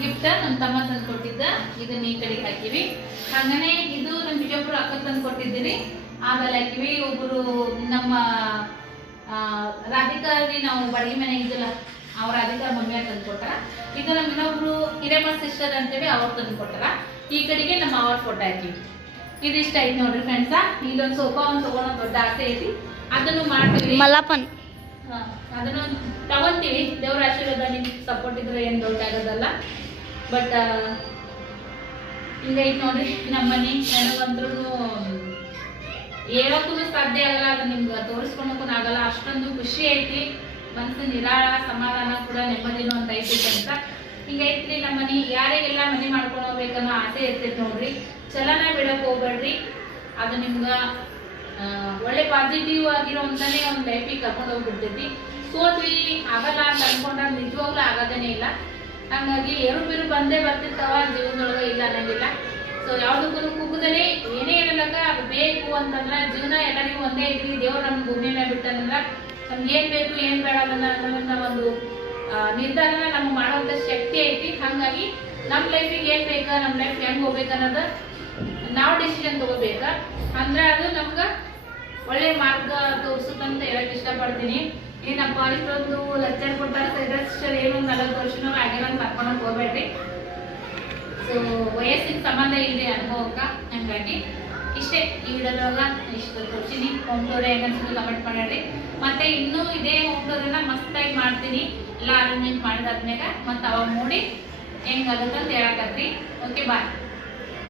ಗಿಫ್ಟ್ ನಮ್ಮ ತಮ್ಮ ತಂದು ಕೊಟ್ಟಿದ್ದ. ಇದನ್ನ ಈ ಕಡೆಗೆ ಹಾಕಿವಿ. ಹಾಗನೇ ಇದು ನಮ್ಮ ಬಿಜಾಪುರ ಅಕ್ಕ ತಂದು ಕೊಟ್ಟಿದ್ದೀರಿ. ಆಮೇಲೆ ಹಾಕಿವಿ. ಒಬ್ಬರು ನಮ್ಮ ರಾಧಿಕಾರಿ ನಾವು ಬಡಗಿ ಮನೆ ಇದ್ದಲ್ಲ ಅವ್ರ ರಾಧಿಕಾ ಮಮ್ಮಿ ತಂದು ಕೊಟ್ಟಾರ ಇದು ನಮ್ಮ ಇನ್ನೊಬ್ರು ಹಿರೇಮ ಸಿಸ್ಟರ್ ಅಂತೇಳಿ ಅವ್ರು ತಂದು ಕೊಟ್ಟಾರ ಈ ಕಡೆಗೆ ನಮ್ಮ ಅವ್ರ ಫೋಟೋ ಹಾಕಿವಿ. ಇದಿಷ್ಟ ಐತಿ ನೋಡ್ರಿ ಫ್ರೆಂಡ್ಸ ಇಲ್ಲೊಂದು ಸೋಫಾ ಒಂದು ತಗೊಳೋ ದೊಡ್ಡ ಆಸೆ ಐತಿ. ಅದನ್ನು ಮಾಡ್ತೀವಿ. ಮಲ್ಲಪ್ಪನ್. ಅದನ್ನು ತಗೊಂತೀವಿ. ದೇವ್ರ ಆಶೀರ್ವಾದ ನಿಮ್ಗೆ ಸಪೋರ್ಟ್ ಇದ್ರೆ ಏನು ದೊಡ್ಡ ಆಗೋದಲ್ಲ. ಬಟ್ ಹಿಂಗೈತೆ ನೋಡ್ರಿ. ನಮ್ಮ ಮನೆ ನನಗಂದ್ರೂ ಹೇಳೋಕ್ಕೂ ಸಾಧ್ಯ ಆಗಲ್ಲ ಅದು ನಿಮ್ಗೆ ತೋರಿಸ್ಕೊಳಕ್ಕೂ ಆಗಲ್ಲ. ಅಷ್ಟೊಂದು ಖುಷಿ ಐತಿ. ಮನಸ್ಸು ನಿರಾಳ ಸಮಾಧಾನ ಕೂಡ ನೆಮ್ಮದಿನೂ ಅಂತ ಐತಿ ಅಂತ ಹಿಂಗೈತ್ರಿ ನಮ್ಮ ಮನೆ, ಯಾರಿಗೆಲ್ಲ ಮನೆ ಮಾಡ್ಕೊಂಡು ಹೋಗ್ಬೇಕನ್ನೋ ಆಸೆ ಇರ್ತೈತಿ ನೋಡ್ರಿ. ಚಲನ ಬಿಡಕ್ ಹೋಗ್ಬೇಡ್ರಿ. ಅದು ನಿಮ್ಗೆ ಒಳ್ಳೆ ಪಾಸಿಟಿವ್ ಆಗಿರೋಂತಾನೆ ಒಂದು ಲೈಫಿಗೆ ಕರ್ಕೊಂಡು ಹೋಗ್ಬಿಡ್ತೈತಿ. ಸೋತ್ವಿ, ಆಗಲ್ಲ ಅಂತ ಅನ್ಕೊಂಡ್ರೆ ನಿಜವಾಗ್ಲೂ ಆಗೋದೇನೆ ಇಲ್ಲ. ಹಂಗಾಗಿ ಏರುಪೇರು ಬಂದೇ ಬರ್ತಿರ್ತಾವ ಜೀವನದೊಳಗೆ, ಇಲ್ಲ ಅನ್ನಂಗಿಲ್ಲ. ಸೊ ಯಾವುದಕ್ಕೂ ಕುಗ್ಗದಲ್ಲಿ ಏನೇ ಇರಲಕ್ಕ ಅದು ಬೇಕು ಅಂತಂದ್ರೆ ಜೀವನ ಎಲ್ಲರಿಗೂ ಒಂದೇ ಇದ್ರಿ. ದೇವ್ರು ನಮ್ಮ ಭೂಮಿ ಮೇಲೆ ಬಿಟ್ಟಂದ್ರೆ ನಮ್ಗೆ ಏನ್ ಬೇಕು, ಏನ್ ಬೇಡ ಅನ್ನೋದನ್ನ ಒಂದು ನಿರ್ಧಾರನ ನಮ್ಗೆ ಮಾಡೋಂಥ ಶಕ್ತಿ ಐತಿ. ಹಾಗಾಗಿ ನಮ್ಮ ಲೈಫಿಗೆ ಏನು ಬೇಕಾ ನಮ್ಮ ಲೈಫ್ ಹೆಂಗೆ ಹೋಗ್ಬೇಕು ಅನ್ನೋದು ನಾವು ಡಿಸಿಷನ್ ತಗೋಬೇಕ. ಅಂದ್ರೆ ಅದು ನಮ್ಗೆ ಒಳ್ಳೆ ಮಾರ್ಗ ತೋರಿಸುತ್ತಂತ ಹೇಳಕ್ ಇಷ್ಟಪಡ್ತೀನಿ. ಏನಪ್ಪ, ಇಷ್ಟೊಂದು ಲೆಕ್ಚರ್ ಕೊಡ್ತಾರೆ. ಸಿಸ್ಟರ್ ಏನು ಒಂದು ನಲವತ್ತು ವರ್ಷನೂ ಆಗಿರೋ ಅಂತ ಕರ್ಕೊಂಡೋಗಿ ಹೋಗ್ಬೇಡ್ರಿ. ಸೊ ವಯಸ್ಸಿನ ಸಂಬಂಧ ಇದೆ ಅನುಭವಕ್ಕ, ಹಂಗಾಗಿ ಇಷ್ಟೇ ಈ ವಿಡಿಯೋದಾಗ ಇಷ್ಟು ತೋರಿಸಿನಿ ಹೋಮ್ ಟೂರ್ ಏನಂತ ಕಮೆಂಟ್ ಮಾಡಿ ಮತ್ತೆ ಇನ್ನೂ ಇದೇ ಹೋಮ್ ಟೂರನ್ನ ಮಸ್ತಾಗಿ ಮಾಡ್ತೀನಿ. ಎಲ್ಲ ಅರೇಂಜ್ಮೆಂಟ್ ಮಾಡಿದಾದ್ಮ್ಯಾಗ ಮತ್ತೆ ಅವಾಗ ನೋಡಿ ಹೆಂಗಾಗುತ್ತಂತ ಹೇಳಕತ್ರಿ ಓಕೆ ಬಾಯ್